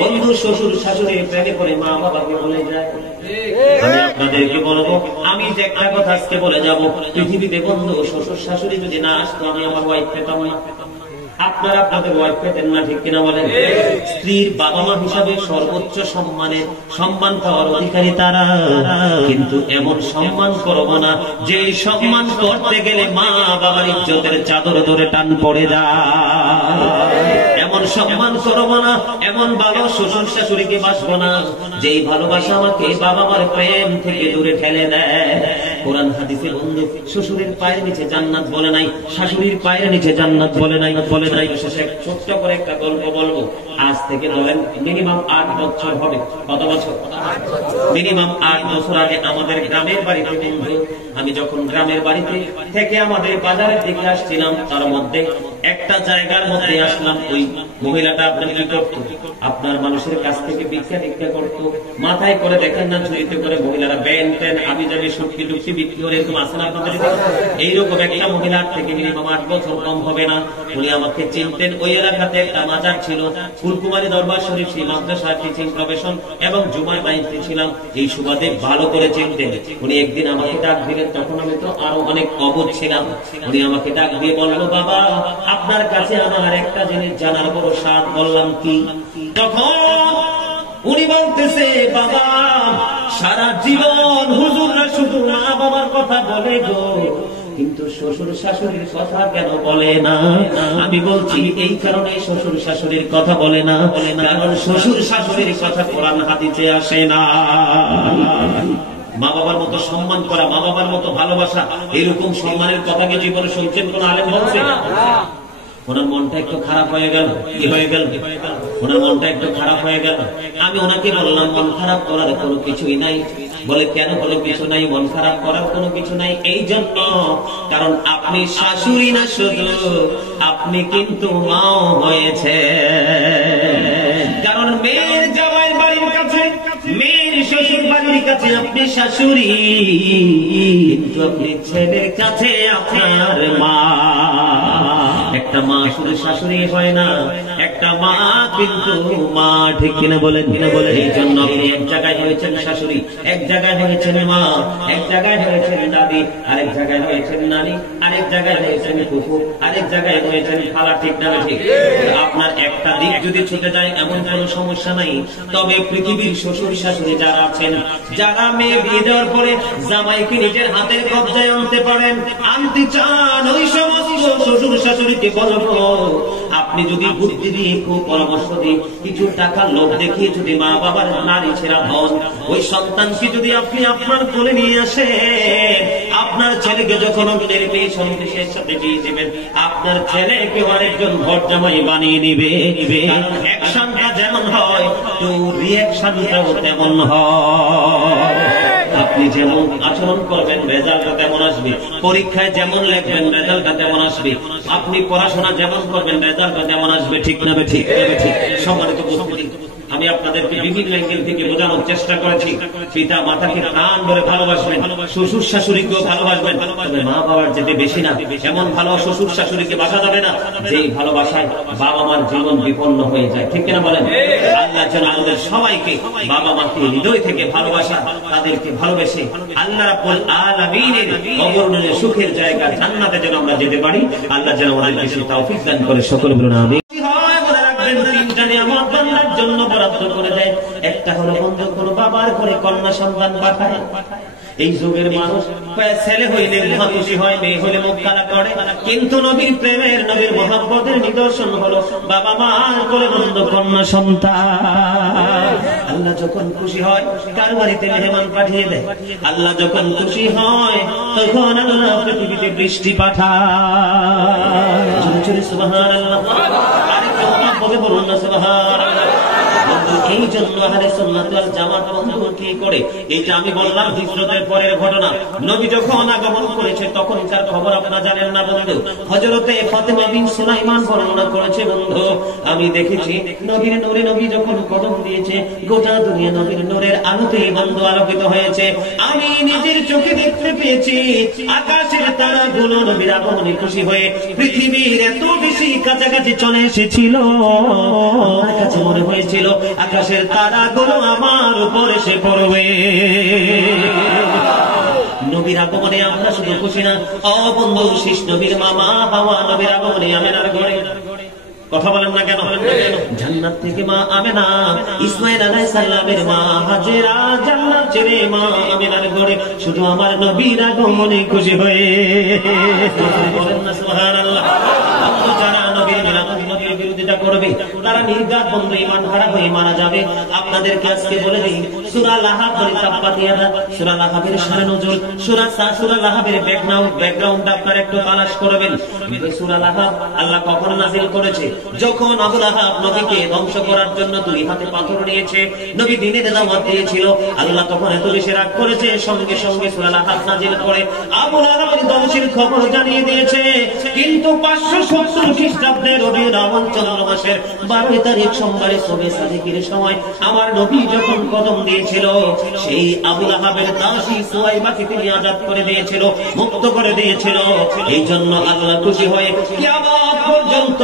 বন্ধু, শ্বশুর শাশুড়ি প্রেমে করে মা বাবাকে বলে যায়। আমি আপনাদেরকে বলবো, আমি যে একটা কথা আজকে বলে যাব, পৃথিবীতে বন্ধু শ্বশুর শাশুড়ি যদি না আসতো, আমি আমার ওয়াইফ পেতাম না। আপনারা আপনাদের ওয়াইফ পেতেন না, ঠিক কিনা বলেন? স্ত্রীর বাবা মা হিসাবে সর্বোচ্চ সম্মান পাওয়ার অধিকারী তারা, কিন্তু এমন সম্মান করব না যে সম্মান করতে গেলে মা বাবার ইজ্জতের চাদর ধরে টান পড়ে যায়। এমন সম্মান করব না, এমন ভালো শ্বশুর শাশুড়িকে বাসবো না যেই ভালোবাসা আমাকে বাবা মার প্রেম থেকে দূরে ঠেলে দেয়। কোরআন হাদিসে বন্ধু শ্বশুরের পায়ের নিচে জান্নাত বলে নাই, শাশুড়ির পায়ের নিচে জান্নাত বলে নাই। শেষে ছোট্ট করে একটা গল্প বলবো। আজ থেকে ধরেন মিনিমাম 8 বছর হবে। কত বছর? মিনিমাম 8 বছর আগে আমাদের গ্রামের বাড়িতে বন্ধু, আমি যখন গ্রামের বাড়িতে থেকে আমাদের বাজারের দিকে আসছিলাম, তার মধ্যে একটা জায়গার মধ্যে আসলাম। ওই মহিলাটা আপনার কি করতো? আপনার মানুষের কাছ থেকে ভিক্ষা টিক্ষা করতো, মাথায় করে দেখেন না ঝুড়িতে করে মহিলারা ব্যান ট্যান আবি জাবি সত্যি টুক্তি বিক্রি করে, এরকম আসেন আপনাদের? এইরকম একটা মহিলার থেকে মিনিমাম 8 বছর কম হবে না। উনি আমাকে চিনতেন। ওই এলাকাতে একটা মাজার ছিল, ফুলকুমারী দরবার শরীফ, সেই মাদ্রাসার টিচিং প্রফেশন এবং জুমার দায়িত্বে ছিলাম, এই সুবাদে ভালো করে চিনতেন। উনি একদিন আমাকে ডাক দিলেন, তখন আমি তো আরো অনেক অবুঝ ছিলাম। উনি আমাকে ডাক দিয়ে বলল, বাবা আপনার কাছে আমার একটা জিনিস জানার বড় স্বাদ। বললাম কি? তখন উনি বলতেছে, বাবা সারা জীবন হুজুররা শুধু মা বাবার কথা বলে গো, কিন্তু শ্বশুর শাশুড়ির কথা কেন বলে না? আমি বলছি এই কারণে শ্বশুর শাশুড়ির কথা বলে না, কারণ শ্বশুর শাশুড়ির কথা কোরআন হাদিসে আসে না। মা বাবার মতো সম্মান করা, মা বাবার মতো ভালোবাসা, এরকম সম্মানের কথা কি জীবনে শুনছেন কোন আলেম বলছে? ওনার মনটা একটু খারাপ হয়ে গেল। কি হয়ে গেল? ওনার মনটা একটু খারাপ হয়ে গেল। আমি ওনাকে বললাম, মন খারাপ করার কোনো কিছুই নাই। বলে কেন? কোনো কিছু নাই, মন খারাপ করার কোনো কিছু নাই। এই জন্য কারণ আপনি শাশুড়ি না শুধু, আপনি কিন্তু মাও হয়েছে। কারণ মেয়ের জামাই বাড়ির কাছে, মেয়ের শ্বশুর বাড়ির কাছে আপনি শাশুড়ি, কিন্তু আপনি ছেলের কাছে আপনার মা। একটা মা শুধু শাশুড়ি হয় না, একটা মা কিন্তু মা, ঠিক কিনা বলেন? এই জন্য আপনি এক জায়গায় হয়েছেন শাশুড়ি, এক জায়গায় হয়েছেন মা, এক জায়গায় হয়েছেন দাদি, আরেক জায়গায় হয়েছেন নানি, আরেক জায়গায় হয়েছেন ফুফু, আরেক জায়গায় হয়েছেন খালা, ঠিক না ঠিক? আপনার একটা দিক যদি ছুটে যায় এমন কোন সমস্যা নাই। তবে পৃথিবীর শ্বশুর শাশুড়ি যারা আছেন, যারা মেয়ে বিয়ে দেওয়ার পরে জামাইকে নিজের হাতের কবজায় আনতে পারেন, আনতে চান, ওই সমস্ত শ্বশুর শাশুড়িকে বলবো, আপনি যদি বুদ্ধি দিয়ে খুব পরামর্শ দিয়ে কিছু টাকা লোভ দেখিয়ে যদি মা বাবার নারী ছেড়া হন, ওই সন্তানকে যদি আপনি আপনার কোলে নিয়ে আসেন, আপনার ছেলেকে যখন অন্যের মেয়ে সন্দেশের সাথে বিয়ে দেবেন, আপনার ছেলেকে আরেকজন ঘর জামাই বানিয়ে নিবে। অ্যাকশনটা যেমন হয় তো রিঅ্যাকশনটাও তেমন হয়। আপনি যেমন আচরণ করবেন রেজাল্টটা তেমন আসবে, পরীক্ষায় যেমন লিখবেন রেজাল্টটা তেমন আসবে, আপনি পড়াশোনা যেমন করবেন রেজাল্টটা তেমন আসবে। ঠিক না ঠিক? ঠিক। সম্মানিত উপস্থিতি, আমি আপনাদেরকে বিভিন্ন অ্যাঙ্গেল থেকে বোঝানোর চেষ্টা করেছি। পিতা মাতাকে প্রাণ ভরে ভালোবাসবেন, শ্বশুর শাশুড়িকেও ভালোবাসবেন, তবে মা বাবার যেতে বেশি না। এমন ভালো শ্বশুর শাশুড়িকে বাসা যাবে না যে ভালোবাসায় বাবা মার জীবন বিপন্ন হয়ে যায়। ঠিক কিনা বলেন? আল্লাহ যেন আমাদের সবাইকে বাবা মাকে হৃদয় থেকে ভালোবাসা, তাদেরকে ভালোবেসে আল্লাহ রাব্বুল আলামিনের অবর্ণনীয় সুখের জায়গা জান্নাতে যেন আমরা যেতে পারি। আল্লাহ যেন আমাদেরকে সেই তৌফিক দান করে। সকলে বলুন আমিন। তিনটা নিয়ামত বান্দার জন্য বরাদ্দ করে দেয়। একটা হলো বন্ধু কোন বাবার ঘরে কন্যা সন্তান পাঠায়। এই যুগের মানুষ ছেলে হইলে মহা খুশি হয়, মেয়ে হইলে মুখ কালা করে, কিন্তু নবীর প্রেমের নবীর মহব্বতের নিদর্শন হলো বাবা মার কোলে বন্ধু কন্যা সন্তান। আল্লাহ যখন খুশি হয় কার বাড়িতে মেহমান পাঠিয়ে দেয়। আল্লাহ যখন খুশি হয় তখন আল্লাহ পৃথিবীতে বৃষ্টি পাঠায়। সুবহানাল্লাহ। আরেকটা বলে বলুন না সুবহানাল্লাহ। এই জন্য আহলে সুন্নাত ওয়াল জামাত বন্ধু কি করে, এইটা আমি বললাম হিজরতের পরের ঘটনা। নবী যখন আগমন করেছে তখনকার খবর আপনারা জানেন না বন্ধু। হযরতে ফাতেমা বিন সুলাইমান বর্ণনা করেছে বন্ধু, আমি দেখেছি নবীর নূরে নবী যখন কদম দিয়েছে গোটা দুনিয়া নবীর নূরের আলোতে বন্ধু আলোকিত হয়েছে। আমি নিজের চোখে দেখতে পেয়েছি আকাশের তারাগুলো নবীর আগমনে খুশি হয়ে পৃথিবীর এত বেশি কাছাকাছি চলে এসেছিল, আমার কাছে মনে হয়েছিল আকাশের তারাগুলো আমার উপর এসে পড়বে। নবীর আগমনে আমরা শুধু খুশি না, ও বন্ধু শেষ নবীর মামা হাওয়া নবীর আগমনে আমেনার ঘরে। কথা বলেন না কেন? জান্নাত থেকে মা আমেনা ইসমাইল আলাইহিস সালামের মা হাজেরা জান্নাত ছেড়ে মা আমেনার ঘরে শুধু আমার নবীর আগমনে খুশি হয়ে। বলেন না সুবহানাল্লাহ। যারা নবীর নবীর বিরোধিতা করবে তারা নির্ঘাত বন্ধু ঈমান হারা হয়ে মারা যাবে। আপনাদেরকে আজকে বলে দিই সূরা লাহাব পরিতাপাতিয়াদা, সূরা লাহাবের শানে নজুল, সূরা লাহাবের ব্যাকগ্রাউন্ড আপনারা একটু তালাশ করবেন। সূরা লাহাব আল্লাহ কখন নাযিল করেছে? যখন আবু লাহাব নবীকে ধ্বংস করার জন্য দুই হাতে পাথর নিয়েছে, নবী দ্বীনের দাওয়াত দিয়েছিল, আল্লাহ তখন এত বেশি রাগ করেছে সঙ্গে সঙ্গে সূরা লাহাব নাযিল করে আবু লাহাবের ধ্বংসের খবর জানিয়ে দিয়েছে। কিন্তু 570 খ্রিস্টাব্দের রবিউল আউয়াল চন্দ্র মাসের 12 তারিখ সোমবারে শবে সাদিকের সময় আমার নবী যখন কদম দিয়েছিল, সেই আবু লাহাবের দাসী সুয়াইবাকে তিনি আজাদ করে দিয়েছিল, মুক্ত করে দিয়েছিল। এই জন্য আল্লাহ খুশি হয়ে কিয়ামত পর্যন্ত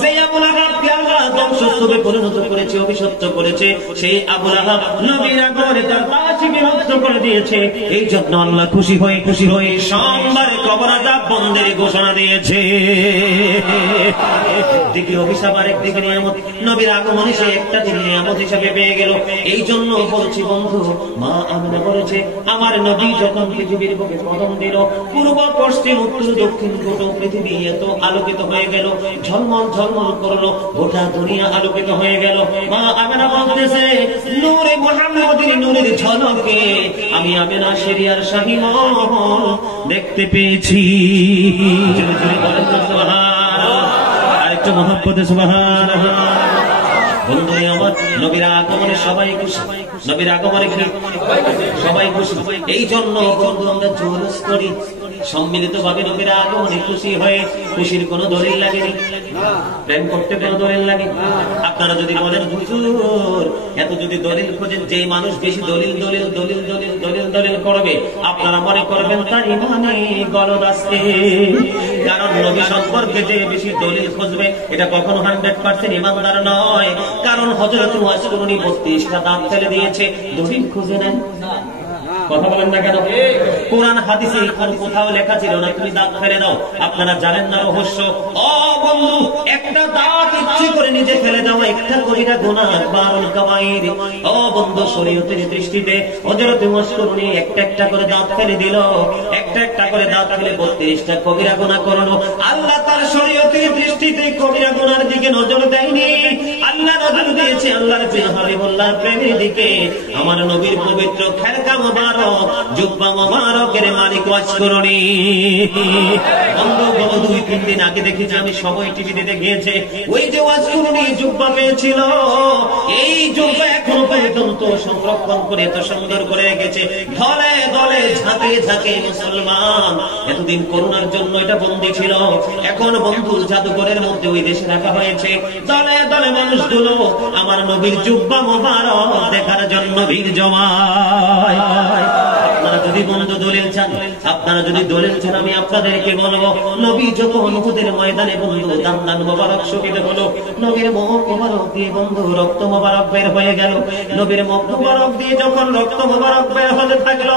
সেই আবু লাহাবকে আল্লাহ ধ্বংসস্তূপে পরিণত করেছে, অভিশপ্ত করেছে। সেই আবু লাহাব নবীর আগমনে তার দাসী বিভক্ত করে দিয়েছে। এই জন্য আল্লাহ খুশি হয়ে সোমবারে কবর আযাব বন্ধের ঘোষণা দিয়েছে। একদিকে অভিশাপ আর একদিকে নিয়ামত। নবীর আগমনে সে একটা দিন নিয়ামত হিসেবে পেয়ে গেল। এই জন্য বলছি বন্ধু, মা আমিনা বলেছে আমার নবী যখন পৃথিবীর বুকে কদম দিল, পূর্ব পশ্চিম উত্তর দক্ষিণ গোটা পৃথিবী এত আলোকিত হয়ে গেল, ঝলমল ঝলমল করলো, গোটা দুনিয়া আলোকিত হয়ে গেল। মা আমিনা বলতেছে নূরে মুহাম্মদের নূরের ঝলকে আমি আমিনা শরিয়ার শাহী মহল দেখতে পেয়েছি। জোরে জোরে বলেন সুবহানাল্লাহ। আরেকটু মহব্বতে সুবহানাল্লাহ। বন্ধু আমার নবীর আগমনে সবাই খুশি, নবীর আগমনে সবাই খুশি। এই জন্য বন্ধু আমরা জোরস করি সম্মিলিত ভাবে নবীর আগমনে খুশি হয়ে। খুশির কোন দলিল লাগেনি, প্রেম করতে কোন দলিল লাগে? আপনারা যদি বলেন হুজুর এত যদি দলিল খোঁজেন, যে মানুষ বেশি দলিল দলিল দলিল দলিল দলিল দলিল করবে আপনারা মনে করবেন তার ইমানে গলদ আছে। কারণ নবী সম্পর্কে যে বেশি দলিল খুঁজবে এটা কখনো 100% ইমানদার নয়। কারণ হযরত ওয়াসকুরুনি 32টা দাঁত ফেলে দিয়েছে, দলিল খুঁজে নেন। কথা বলেন না কেন? কোরআন হাদিসে কোথাও লেখা ছিল না তুমি দাঁত ফেলে দাও। আপনারা জানেন না রহস্য? ও বন্ধু, একটা দাঁত ইচ্ছে করে নিজে ফেলে দেওয়া একটা কবিরা গুনাহ, আকবারুল কাবাইর। ও বন্ধু, শরীয়তের দৃষ্টিতে হযরত ওয়াসকুরুনি একটা একটা করে দাঁত ফেলে দিল, একটা একটা করে দাঁত ফেলে 32টা কবিরা গুনাহ করলো। আল্লাহ তার শরীয়তের দৃষ্টিতে কবিরা গুনার দিকে নজর দেয়নি, আল্লাহ নজর দিয়েছে আল্লাহর প্রিয় হাবিবুল্লাহর প্রেমের দিকে। আমার নবীর পবিত্র খেরকা মুবারক, জুব্বা মুবারকের মালিক ওয়াসকুরুনি। বন্ধু বড় দুই 2-3 দিন আগে দেখেছি আমি, সময় টিভিতে দেখিয়েছে, ওই যে ওয়াজ করুনি জুব্বা পেয়েছিল, এই জুব্বা এখনো পর্যন্ত সংরক্ষণ করে এত সুন্দর করে রেখেছে, দলে দলে ঝাঁকে ঝাঁকে মুসলমান। এতদিন করোনার জন্য এটা বন্দী ছিল, এখন বন্ধুর জাদুঘরের মধ্যে ওই দেশে রাখা হয়েছে। দলে দলে মানুষগুলো আমার নবীর জুব্বা মোবারক দেখার জন্য ভিড় জমায়। আপনারা যদি বন্ধু দলিল চান, আপনারা যদি দলিল চান, আমি আপনাদেরকে বলবো, নবী যখন উহুদের ময়দানে বন্ধু দান মোবারক শহীদ হলো, নবীর মুখ মোবারক দিয়ে বন্ধু রক্ত মোবারক বের হয়ে গেল। নবীর মুখ মোবারক দিয়ে যখন রক্ত মোবারক বের হতে থাকলো,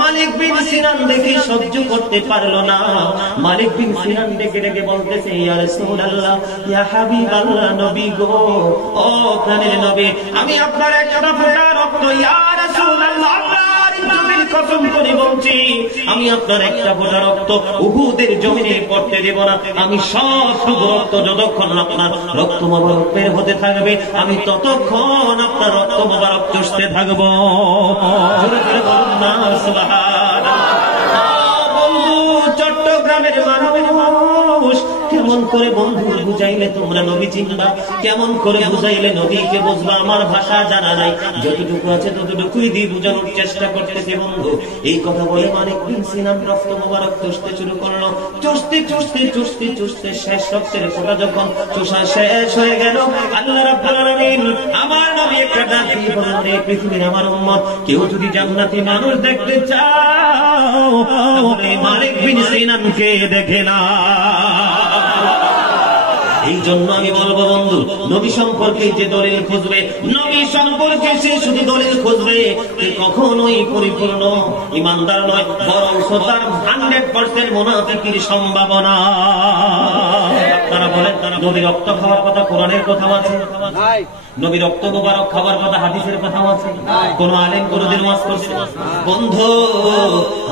মালিক বিন সিনান দেখে সহ্য করতে পারলো না। মালিক বিন সিনান ডেকে ডেকে বলতেছে, ইয়া রাসূলুল্লাহ, ইয়া হাবিবাল্লাহ, নবী গো, ও প্রাণের নবী, আমি আপনার একটা ফোঁটা রক্ত, ইয়া রাসূলুল্লাহ, কসম করে বলছি, আমি আপনার একটা ফোঁটা রক্ত উহুদের জমিনে পড়তে দেব না। আমি সবটুকু রক্ত যতক্ষণ আপনার রক্ত মোবারক বের হতে থাকবে, আমি ততক্ষণ আপনার রক্ত মোবারক চুষতে থাকবো। বন্ধু, চট্টগ্রামের মানুষ কেমন করে বন্ধু বুঝাইলে তোমরা নবী চিনবা, কেমন করে বুঝাইলে নবীকে বুঝবা? আমার ভাষা জানা নাই, যতটুকু আছে ততটুকুই দিয়ে বুঝানোর চেষ্টা করতেছে বন্ধু। এই কথা বলে মালিক বিন সিনান রক্ত মোবারক চুষতে শুরু করলো। চুষতে চুষতে চুষতে চুষতে শেষ রক্তের ফোঁটা যখন চুষা শেষ হয়ে গেল, আল্লাহ রাব্বুল আলামিন আমার নবী একটা ডাক দিয়ে বললেন, এই পৃথিবীর আমার উম্মত কেউ যদি জান্নাতি মানুষ দেখতে চাও, তাহলে মালিক বিন সিনানকে দেখে না। এই জন্য আমি বলবো বন্ধু, নবী সম্পর্কে যে দলিল খুঁজবে, নবী সম্পর্কে সে শুধু দলিল খুঁজবে, সে কখনোই পরিপূর্ণ ইমানদার নয়, বরং তার 100% মুনাফিকের সম্ভাবনা। আপনারা বলেন, নবী রক্ত খাওয়ার কথা কোরআনের কথা আছে? নবী রক্ত মোবারক খাওয়ার কথা হাদিসের কথা আছে? কোন আলেম কোনদিন ওয়াজ করছে? বন্ধু,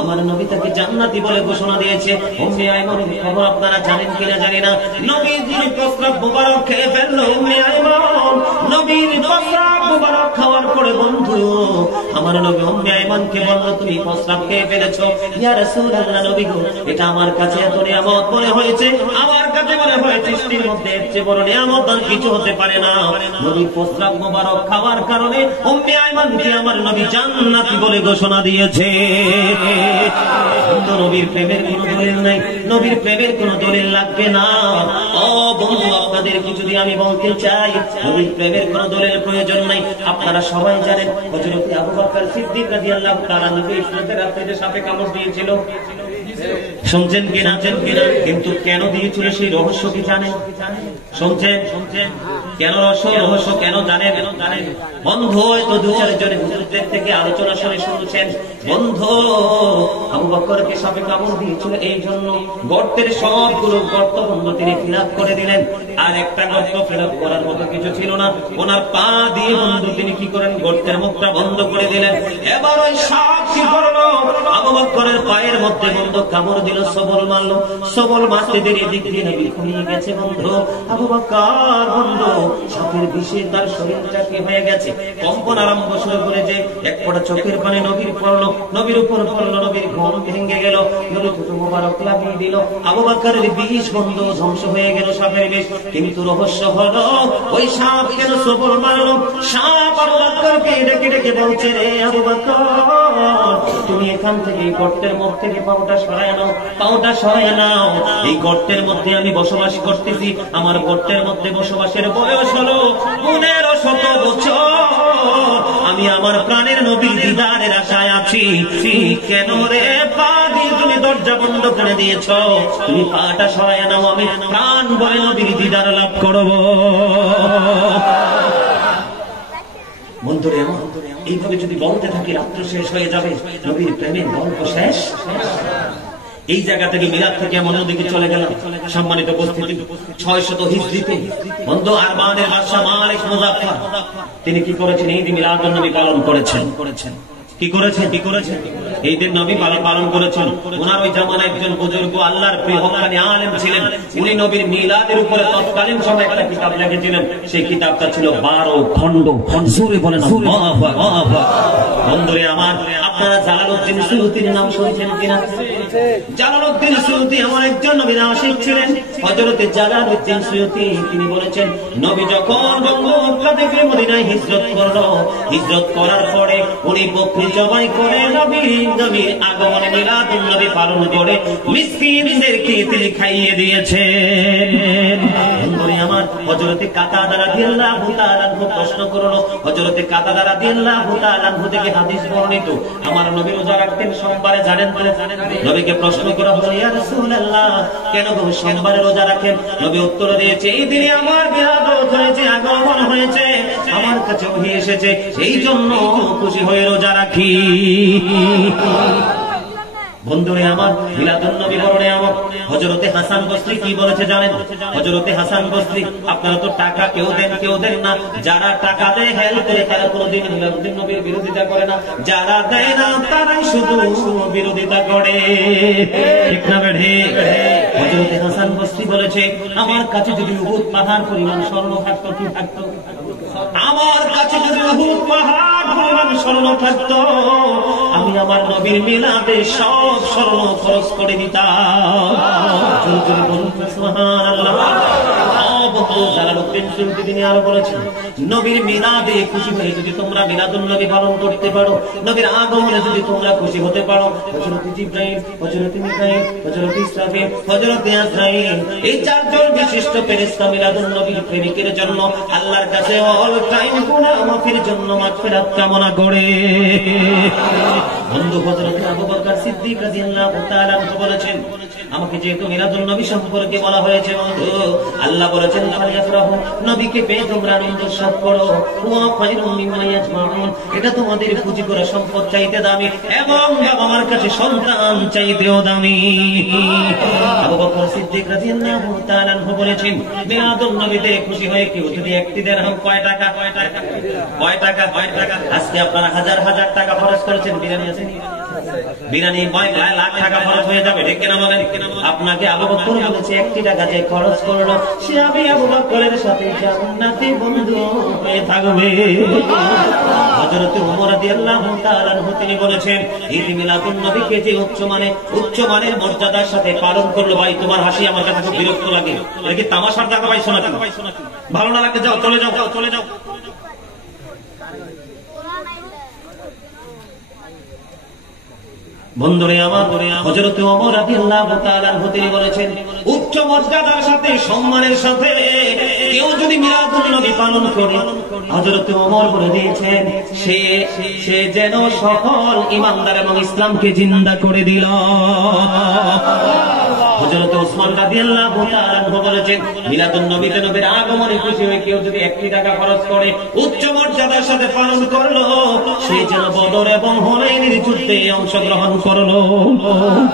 আমার নবী তাকে জান্নাতি বলে ঘোষণা দিয়েছে। উম্মে আইমানের খবর আপনারা জানেন কিনা জানি না, নবীজির প্রস্রাব মোবারক খেয়ে ফেললো উম্মে আইমান। নবীর প্রস্রাব মোবারক খাওয়ার পরে বন্ধু আমার নবী উম্মে আইমানকে বলল, তুমি প্রস্রাব খেয়ে ফেলেছো, ইয়া রাসূলুল্লাহ, নবী গো, এটা আমার কাছে এত নিয়ামত মনে হয়েছে, আমার কাছে মনে হয় সৃষ্টির মধ্যে এর চেয়ে বড় নিয়ামত আর কিছু হতে পারে না। নবী প্রস্রাব মোবারক খাওয়ার কারণে উম্মে আইমানকে আমার নবী জান্নাতি বলে ঘোষণা দিয়েছে। নবীর প্রেমের কোনো দলিল নাই, নবীর প্রেমের কোনো দলিল লাগবে না। ও বন্ধু, আপনাদেরকে যদি আমি বলতে চাই, নবীর প্রেমের কোনো দলিল প্রয়োজন নাই। আপনারা সবাই জানেন, হযরত আবু বকর সিদ্দিক রাদিয়াল্লাহু তাআলা নবী ইসলামের রাতে সাপে কামড় দিয়েছিল, শুনছেন কিনা? কিন্তু কেন দিয়েছিল সেই রহস্য কি জানেন? শুনছেন? কেন রহস্য কেন জানেন? বন্ধু, হয়তো 2-4 জনের হুজুরদের থেকে আলোচনা শুনছেন। বন্ধু, আবু বকরকে সাপে কামড় দিয়েছিল এই জন্য, গর্তের সবগুলো গর্ত বন্ধ তিনি ফিলাপ করে দিলেন, আর একটা গর্ত ফিলাপ করার মতো কিছু ছিল না। ওনার পা দিয়ে বন্ধু তিনি কি করেন, গর্তের মুখটা বন্ধ করে দিলেন। এবার ওই সাপ কি করলো, আবু বকরের পায়ের মধ্যে বন্ধু কামড় দিল, সবল মারলো। সবল মারতে দেরি দিক দিয়ে নবী ঘুমিয়ে গেছে বন্ধু। আবু বকর বন্ধু সাপের বিষে তার শরীরটা কি হয়ে গেছে, কম্পন আরম্ভ শুরু করেছে। এক ফোঁটা চোখের পানি নবীর পড়লো, নবীর উপর পড়লো, নবীর ঘুম ভেঙে গেল। নবী থুতু মোবারক লাগিয়ে দিল। আবু বকরের বিষ বন্ধু ধ্বংস হয়ে গেল, সাপের বিষ। কিন্তু রহস্য হলো, ওই সাপ কেন সবল মারলো? সাপ আবু বকরকে ডেকে ডেকে বলছে, রে আবু বকর, তুমি এখান থেকে এই গর্তের মুখ থেকে পাউটা সরায় নাও, পাউটা সরায় নাও। এই গর্তের মধ্যে আমি বসবাস করতেছি, আমার গর্তের মধ্যে বসবাসের বয়স হলো 1500 বছর। আমি আমার প্রাণের নবীর দিদারের আশায় আছি। কেন রে পা দিয়ে তুমি দরজা বন্ধ করে দিয়েছ? তুমি পাটা সরায় নাও, আমি প্রাণ বলে নবীর দিদার লাভ করব। বন্ধুরে, এইভাবে যদি বলতে থাকি রাত্র শেষ হয়ে যাবে, নবীর প্রেমের গল্প শেষ। এই জায়গা থেকে মিলাদ থেকে এমন দিকে চলে গেলাম। সম্মানিত উপস্থিতি, 600 হিজরিতে বন্ধু আরমানের বাদশা মালিক মুজাফফর তিনি কি করেছেন? এই দিন মিলাদুন নবী পালন করেছেন। কি করেছেন? এই দিন নবী পালন করেছেন। ওনার ওই জামানায় একজন বুজুর্গ আল্লাহর প্রিয় হক্কানি আলেম ছিলেন। উনি নবীর মিলাদের উপরে তৎকালীন সময় একটা কিতাব লিখেছিলেন। সেই কিতাবটা ছিল 12 খণ্ড। জোরে বলেন আল্লাহু আকবার। বন্ধুরে আমার, আপনারা জালালউদ্দিন সুয়ুতির নাম শুনেছেন কিনা? জালালউদ্দিন সুয়ুতী আমার একজন নবীর আশিক ছিলেন। হযরতে জালালউদ্দিন সুয়ুতী তিনি বলেছেন, নবী যখন মক্কা থেকে মদিনায় হিজরত করলো, হিজরত করার পরে উনি বকরি জবাই করে নবীর আগমনে মিলাদুন নবী পালন করে মিসকিনদেরকে তিনি খাইয়ে দিয়েছেন। বন্ধুরে আমার, হযরতে কাতাদা রাদিয়াল্লাহু তাআলা প্রশ্ন করলো, হযরতে কাতাদা রাদিয়াল্লাহু তাআলা থেকে হাদিস বর্ণিত, আমার নবী রোজা রাখতেন সোমবারে, জানেন তো? নবীকে প্রশ্ন করা হলো, ইয়া রাসূলুল্লাহ কেন গো সোমবারে রোজা রাখেন? নবী উত্তর দিয়েছে, এই দিনে আমার বিরাদত হয়েছে, আগমন হয়েছে, আমার কাছে ওহী এসেছে, এই জন্য খুশি হয়ে রোজা রাখি। বন্ধুরে আমার, মিলাদুন নবী বরণে আমার হযরতে হাসান বসরি কি বলেছে জানেন? হযরতে হাসান বসরি, আপনারা তো টাকা কেউ দেন না, যারা টাকা দেয় হেল্প করে তারা কোনোদিন মিলাদুন নবীর বিরোধিতা করে না, যারা দেয় না তারাই শুধু বিরোধিতা করে, ঠিক না বেঠে? হযরতে হাসান বসরি বলেছে, আমার কাছে যদি উহুদ পাহাড় পরিমাণ স্বর্ণ থাকতো, কি থাকতো? আমার কাছে যদি উহুদ পাহাড় পরিমাণ স্বর্ণ থাকতো, আমি আমার নবীর মিলাদে সব স্বর্ণ খরচ করে দিতাম। সুবহানাল্লাহ। জালালউদ্দিন সুয়ুতী তিনি আরো বলেছেন, নবীর মিলাদে খুশি হয়ে যদি তোমরা মিলাদুন নবী পালন করতে পারো, নবীর আগমনে যদি তোমরা খুশি হতে পারো, হযরত জিবরাইল, হযরত মিকাইল, হযরত ইসরাফিল, হযরত আজরাইল, এই চারজন বিশিষ্ট ফেরেশতা মিলাদুন নবীর প্রেমিকের জন্য আল্লাহর কাছে অল টাইম গুনাহ মাফের জন্য মাগফিরাত কামনা করে। বন্ধু, হযরত আবু বকর সিদ্দিক রাদিয়াল্লাহু তাআলা বলেছেন, আমাকে যেহেতু মিলাদুন নবী সম্পর্কে বলা হয়েছে, বন্ধু আল্লাহ বলেছেন, নবীকে পেয়ে তোমরা আনন্দ উৎসব করো, ওয়া খায়রুম মিম্মা ইয়াজমাউন, এটা তোমাদের পুঁজি করা সম্পদ চাইতে দামি এবং বাবা মার কাছে সন্তান চাইতেও দামি। আবু বকর সিদ্দিক রাদিয়াল্লাহু তাআলা বলেছেন, মিলাদুন নবীতে খুশি হয়ে কেউ যদি একটি দিরহাম, কয় টাকা? আজকে আপনারা হাজার হাজার টাকা খরচ করেছেন, বিরিয়ানি আছে, বিরিয়ানি লাখ টাকা খরচ হয়ে যাবে, ঠিক কিনা বলেন? আপনাকে আবু বকর বলেছে, একটি টাকা যে খরচ করলো সে আমি আবু বকরের সাথে জান্নাতে বন্ধু হয়ে থাকবে। হযরত ওমর রাদিয়াল্লাহু তাআলা তিনি বলেছেন, ঈদ মিলাদুন নবীকে যে উচ্চমানের মর্যাদার সাথে পালন করলো, ভাই তোমার হাসি আমার কাছে খুব বিরক্ত লাগে, এটা কি তামাশার টাকা পাইছো নাকি? ভালো না লাগে যাও, চলে যাও। বন্ধুরে আমার, হযরত ওমর রাদিয়াল্লাহু তাআলা তিনি বলেছেন, উচ্চ মর্যাদার সাথে সম্মানের সাথে কেউ যদি মিলাদুন নবী পালন করে, হযরত ওমর বলে দিয়েছেন, সে যেন সকল ঈমানদার এবং ইসলামকে জিন্দা করে দিল। হযরত ওসমান রাদিয়াল্লাহু তাআলা বলেছেন, মিলাদুন নবীতে নবীর আগমনে খুশি হয়ে কেউ যদি একটি টাকা খরচ করে উচ্চ মর্যাদার সাথে পালন করলো, সে যেন বদর এবং হুনাইনের যুদ্ধে অংশগ্রহণ করলো।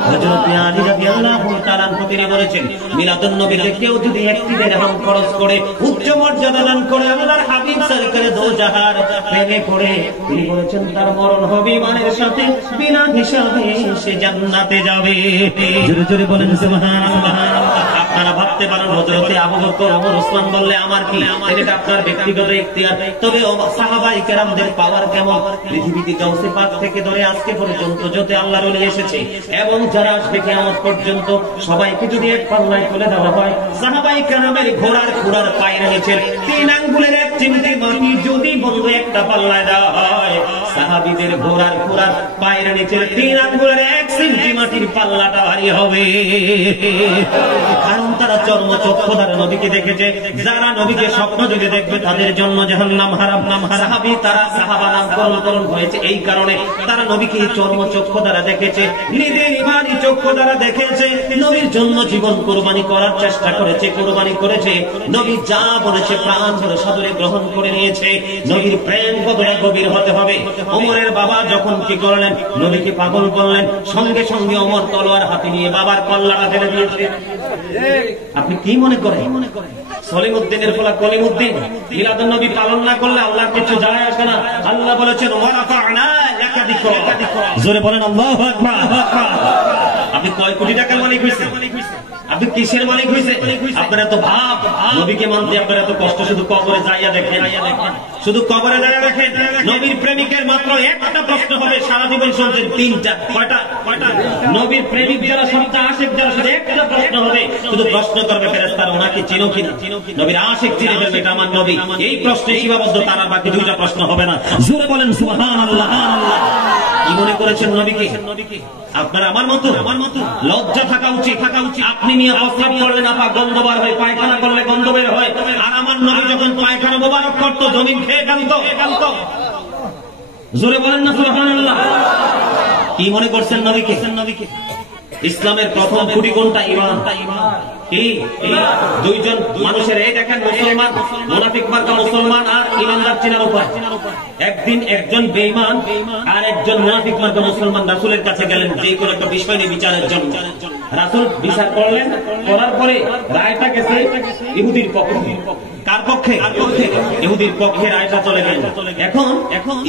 হযরত আলী রাদিয়াল্লাহু তাআলা তিনি বলেছেন, মিলাদুন নবীতে কেউ যদি একটি দিরহাম খরচ করে উচ্চ মর্যাদা দান করে আল্লাহর হাবিব সরকারে দো জাহার প্রেমে পড়ে, তিনি বলেছেন তার মরণ হবে ঈমানের সাথে, বিনা হিসাবে সে জান্নাতে যাবে। জোরে জোরে বলেন সুবহানাল্লাহ। আপনারা ভাবতে পারেন হযরতে আবু বকর, ওমর, ওসমান বললে আমার কি? এটা আপনার ব্যক্তিগত ইখতিয়ার। তবে সাহাবায়ে কেরামদের পাওয়ার কেমন? পৃথিবীতে গাউসে পাক থেকে ধরে আজকে পর্যন্ত যত আল্লাহর ওলি এসেছে এবং যারা আসবে কিয়ামত পর্যন্ত, সবাইকে যদি এক পাল্লায় তুলে দেওয়া হয়, সাহাবায়ে কেরামের ঘোড়ার পায়ের নিচের 3 আঙ্গুলের এক চিমটি মাটি যদি বন্ধু একটা পাল্লায় দেওয়া হয়, সাহাবীদের ঘোড়ার পায়ের নিচের 3 আঙ্গুলের 1 চিমটি মাটির পাল্লাটা ভারী হবে। কারণ তারা চর্মচক্ষু দ্বারা নবীকে দেখেছে। যারা নবীকে স্বপ্ন যোগে দেখবে তাদের জন্য জাহান্নাম হারাম। সাহাবী তারা সাহাবা নামকরণ হয়েছে এই কারণে তারা নবীকে চর্মচক্ষু দ্বারা দেখেছে, নিজের ঈমানি চক্ষু দ্বারা দেখেছে, নবীর জন্য জীবন কোরবানি করার চেষ্টা করেছে, কোরবানি করেছে, নবী যা বলেছে প্রাণ ভরে সাদরে গ্রহণ করে নিয়েছে। নবীর প্রেম কতটা গভীর হতে হবে। ওমরের বাবা যখন কি করলেন, নবীকে পাগল করলেন, সঙ্গে সঙ্গে ওমর তলোয়ার হাতে নিয়ে বাবার কল্লাটা ফেলে দিয়েছে। আপনি কি মনে করেন সলিমউদ্দিনের ফলা কলিমউদ্দিন মিলাদুন নবী পালন না করলে আল্লাহর কিছু যায় আসে না? আল্লাহ বলেছেন ওয়ারাফা'না লাকা যিকরা। জোরে বলেন আল্লাহু আকবার। আপনি কয় কোটি টাকার মালিক হইছেন? আপনি কিসের মালিক হয়েছে? আপনারা তো ভাব নবীকে মানতে আপনারা এত কষ্ট শুধু কবরে যাইয়া দেখেন, শুধু কবরে যাইয়া দেখেন। নবীর প্রেমিকের মাত্র একটা প্রশ্ন হবে, সারা জীবন শুনছেন তিনটা, কয়টা? নবীর প্রেমিক যারা, সবটা আশিক যারা, শুধু একটা প্রশ্ন হবে, শুধু প্রশ্ন করবে ফেরেশতারা, ওনাকে চিনো কিনা? নবীর আশিক চিনে ফেলবে, এটা আমার নবী। এই প্রশ্নে সীমাবদ্ধ, তার আর বাকি দুইটা প্রশ্ন হবে না। জোরে বলেন সুবহানাল্লাহ। কি মনে করেছেন নবীকে? আপনার আমার মতো লজ্জা থাকা উচিত। আপনি নিয়ে প্রস্তাব করলেন, আপা গন্ধ বার হয়, পায়খানা করলে গন্ধ বের হয়, আর আমার নবী যখন পায়খানা মোবারক করতো জমিন খেয়ে কাঁদত। জোরে বলেন না সুবহানাল্লাহ। কি মনে করছেন নবীকে? ইসলামের প্রথম খুঁটি কোনটা? ঈমান। কি দুইজন মানুষের, এই দেখেন মুসলমান, মুনাফিক মার্কা মুসলমান আর ঈমানদার চিনার উপায়। একদিন একজন বেঈমান আর একজন মুনাফিক মার্কা মুসলমান রাসূলের কাছে গেলেন যে কোনো একটা বিষয় নিয়ে বিচারের জন্য। রাসূল বিচার করলেন, করার পরে রায়টা গেছে ইহুদির পক্ষে। কার পক্ষে? ইহুদির পক্ষে রায়টা চলে গেল। এখন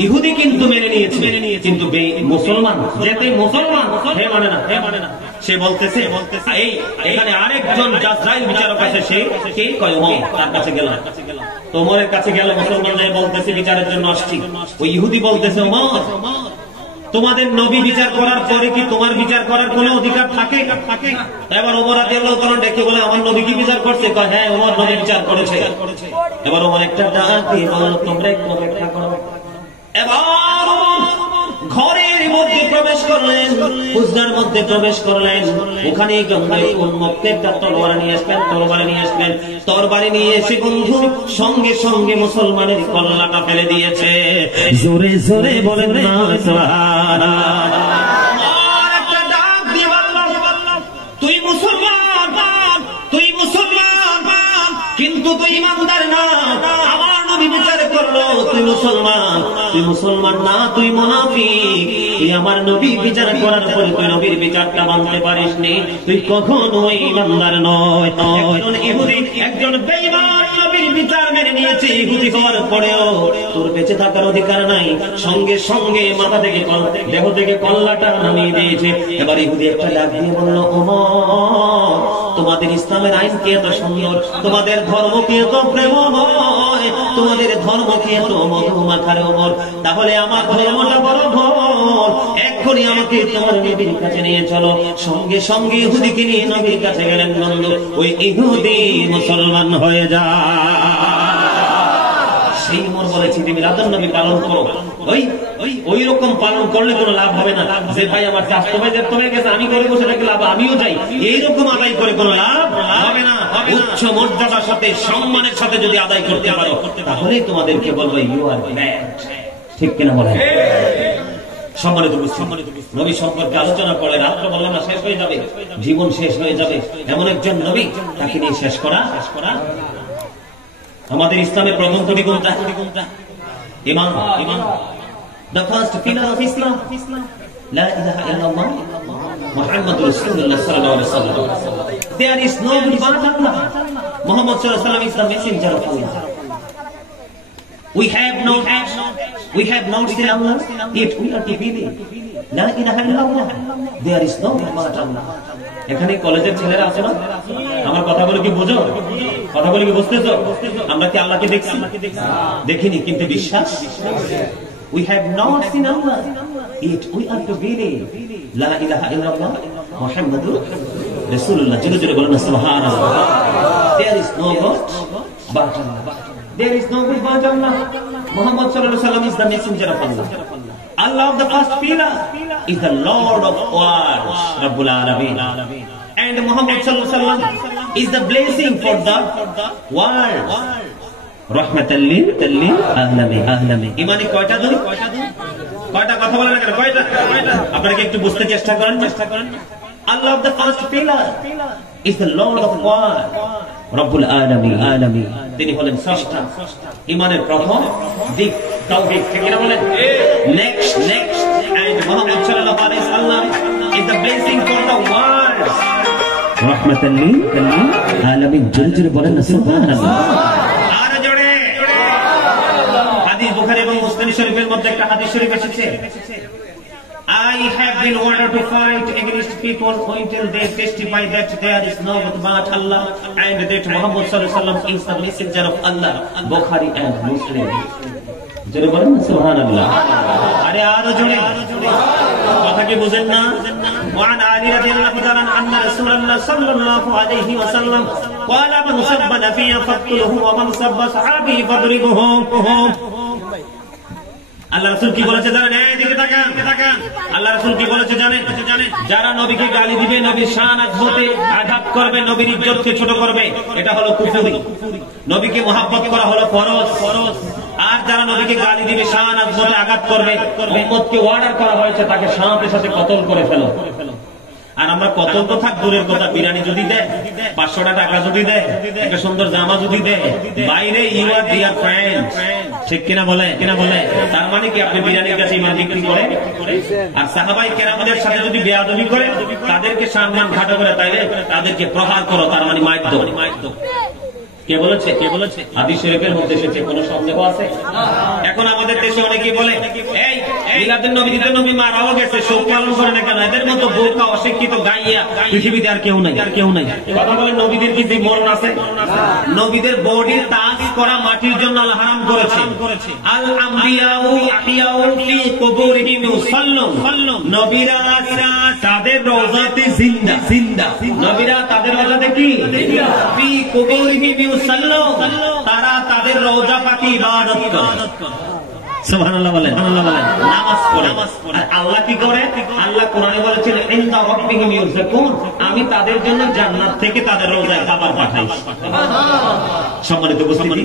ইহুদি কিন্তু মেনে নিয়েছে, কিন্তু মুসলমান, যেতে মুসলমান হে মানে না। সে বলতেছে এই এখানে আরেকজন জাজরাইল বিচারক আছে, সে কে? কয় ওমর। তার কাছে গেল, ওমরের কাছে গেল, মুসলমান বলতেছে বিচারের জন্য আসছি। ওই ইহুদি বলতেছে ওমর, তোমাদের নবী বিচার করার পরে কি তোমার বিচার করার কোন অধিকার থাকে? এবার ওমর রাদিয়াল্লাহু তাআলা ডেকে বলে, আমার নবী কি বিচার করছে? কয় হ্যাঁ, ওমর নবী বিচার করেছে। এবার ওমর একটা ডাক দিয়ে বলল, তোমরা একটু অপেক্ষা করো। এবার ঘরের মধ্যে প্রবেশ করলেন, হুজরার মধ্যে প্রবেশ করলেন। ওখানে গঙ্গায় উন্মুক্ত একটা তরবারি নিয়ে আসলেন। তরবারি নিয়ে এসে বন্ধু সঙ্গে সঙ্গে মুসলমানের কল্লাটা ফেলে দিয়েছে। জোরে জোরে বলেন না সুবহানাল্লাহ। আর একটা ডাক দিয়ে বলল, তুই মুসলমান, কিন্তু তুই ইমানদার না। আমার নবী বিচার করলো, তুই মুসলমান না, তুই মুনাফিক। তুই আমার নবী বিচার করার পরে তুই নবীর বিচারটা মানতে পারিসনি, তুই কখনো ইমানদার নয়। একজন বেঈমান নবীর বিচার মেনে নিয়েছে, ইহুদি হওয়ার পরেও তোর বেঁচে থাকার অধিকার নাই। সঙ্গে সঙ্গে মাথা থেকে দেহ থেকে কল্লাটা নামিয়ে দিয়েছে। এবার ইহুদি একটা ডাক দিয়ে বলল, ওমর, তোমাদের ইসলামের আইন কি এত সুন্দর, তোমাদের ধর্ম কি এত প্রেমময়, তোমাদের ধর্ম কি এত মধুমাখার ওমর, তাহলে আমার ধর্মটা বড় ভুল। এক্ষুনি আমাকে তোমার নবীর কাছে নিয়ে চলো। সঙ্গে সঙ্গে ইহুদিকে নিয়ে নবীর কাছে গেলেন। বন্ধু, ওই ইহুদি মুসলমান হয়ে যায়। সেই ওমর বলেছি, তুমি মিলাদুন নবী পালন করো। ওই রকম পালন করলে কোনো লাভ হবে না। যে ভাই আমার চাষতো ভাই দেখতে হয়ে গেছে, আমি করে বসে থাকি, লাভ আমিও যাই, এইরকম আদায় করে কোনো লাভ হবে না। উচ্চ মর্যাদার সাথে, সম্মানের সাথে যদি আদায় করতে পারো, তাহলেই তোমাদেরকে বলবো ইউ আর গ্রেট। ঠিক কিনা বলেন? সম্মানিত নবী সম্পর্কে আলোচনা করে রাত্র বললাম না, শেষ হয়ে যাবে, জীবন শেষ হয়ে যাবে। এমন একজন নবী, তাকে নিয়ে শেষ করা। আমাদের ইসলামের প্রথম খুঁটি কোনটা? ঈমান। The first pillar of Islam, La ilaha illallah, Muhammadur Rasulullah sallallahu alaihi wasallam. There is no God but Allah. Muhammad sallallahu alaihi wasallam is the messenger of Allah. We have not seen Allah, yet we are to believe. La ilaha illallah. There is no God but Allah. এখানে কলেজের ছেলেরা আছে না? আমার কথাগুলো কি বোঝো? কথাগুলো কি বুঝতেছো? আমরা কি আল্লাহকে দেখছি? দেখিনি, কিন্তু বিশ্বাস। We have not seen Allah, yet we are to believe. La ilaha illallah, Muhammadur Rasulullah. Jure jure bolen subhanallah. There is no God but Allah. There is no God but Allah. Muhammad sallallahu alaihi wasallam is the messenger of Allah. Allah of the first pillar is the Lord of worlds, Rabbul Alamin. And Muhammad sallallahu alaihi wasallam is the blessing for the world. Rahmatan lil alamin. ইমানে কয়টা দুই? কয়টা কথা বলেন না কেন? কয়টা? আপনারা কি একটু বুঝতে চেষ্টা করেন? Allah of the first pillar is the Lord of world, Rabbul Alamin. তিনি হলেন স্রষ্টা। ইমানের প্রথম দিক তাওহীদ, ঠিক না বলেন? Next, and Muhammad sallallahu alaihi wasallam is the blessing for the world. Rahmatan lil alamin. জোরে জোরে বলেন না সুবহানাল্লাহ। আর জোরে। হাদিস বুখারী এবং মুসলিম শরীফের মধ্যে একটা হাদিস শরীফ এসেছে, I have been ordered to fight against people until they testify that there is no God but Allah and that Muhammad sallallahu alaihi wasallam is the messenger of Allah. Bukhari and Muslim. জোরে বলেন সুবহানাল্লাহ। আরে আরো জোরে, কথা কি বুঝেন না? ওয়ান আলী রাদিয়াল্লাহু তাআলা আন্না রাসূলুল্লাহ সাল্লাল্লাহু আলাইহি ওয়াসাল্লাম ক্বালা মান সাব্বা নাবিয়্যা ফাকতুলহু ওয়া মান সাব্বা সাহাবী ফাদরিবুহু। আল্লাহ রাসূল কি বলেছে জানেন? এইদিকে তাকান। আল্লাহ রাসূল কি বলেছে জানেন? যারা নবীকে গালি দিবে, নবীর শান আযমতে আঘাত করবে, নবীর ইজ্জতকে ছোট করবে, এটা হলো কুফরি। নবীকে মহব্বত করা হলো ফরজ। আর যারা নবীকে গালি দিবে, শান আযমতে আঘাত করবে, উম্মতকে অর্ডার করা হয়েছে তাকে সাথে সাথে কতল করে ফেলো। আর আমরা কতল তো থাক দূরের কথা, বিরিয়ানি যদি দেয়, 500 টাকা যদি দেয়, একটা সুন্দর জামা যদি দেয়, বাইরে ইউ আর ডিয়ার ফ্রেন্ড, ঠিক কিনা বলে? তার মানে কি আপনি বিরিয়ানির কাছে ইমান বিক্রি করে? আর সাহাবায়ে কেরামদের সাথে যদি বেয়াদবি করে, তাদেরকে সম্মান ঘাটো করে, তাইলে তাদেরকে প্রহার করো, তার মানে মারধর। কে বলেছে? হাদিস শরীফের মধ্যে এসেছে, কোনো সন্দেহ আছে? এখন আমাদের দেশে অনেকে বলে, এই মিলাদুন নবী, ঈদুন নবী মারাও গেছে, শোক পালন করে না কেন? এদের মতো বোকা অশিক্ষিত গাইয়া পৃথিবীতে আর কেউ নাই। কথা বলে, নবীদের কি মরণ আছে? নবীদের বডির তাজ করা মাটির জন্য আল্লাহ হারাম করেছে। আল আমবিয়াউ আহিয়াউ ফি কুবুরিহিম ইউসাল্লুন। নবীরা তাদের রওজাতে জিন্দা। নবীরা তাদের রওজাতে কি? ফি কুবুরিহিম ইউসাল্লুন। তারা তাদের রওজা পাকে ইবাদত করে। সুবহানাল্লাহ বলেন, নামাজ পড়ে। আর আল্লাহ কি করে? আল্লাহ কোরআনে বলেছেন, ইনদা রাব্বিহিম ইউরযাকুন, আমি তাদের জন্য জান্নাত থেকে তাদের রওজায় খাবার পাঠাই। সম্মানিত উপস্থিতি,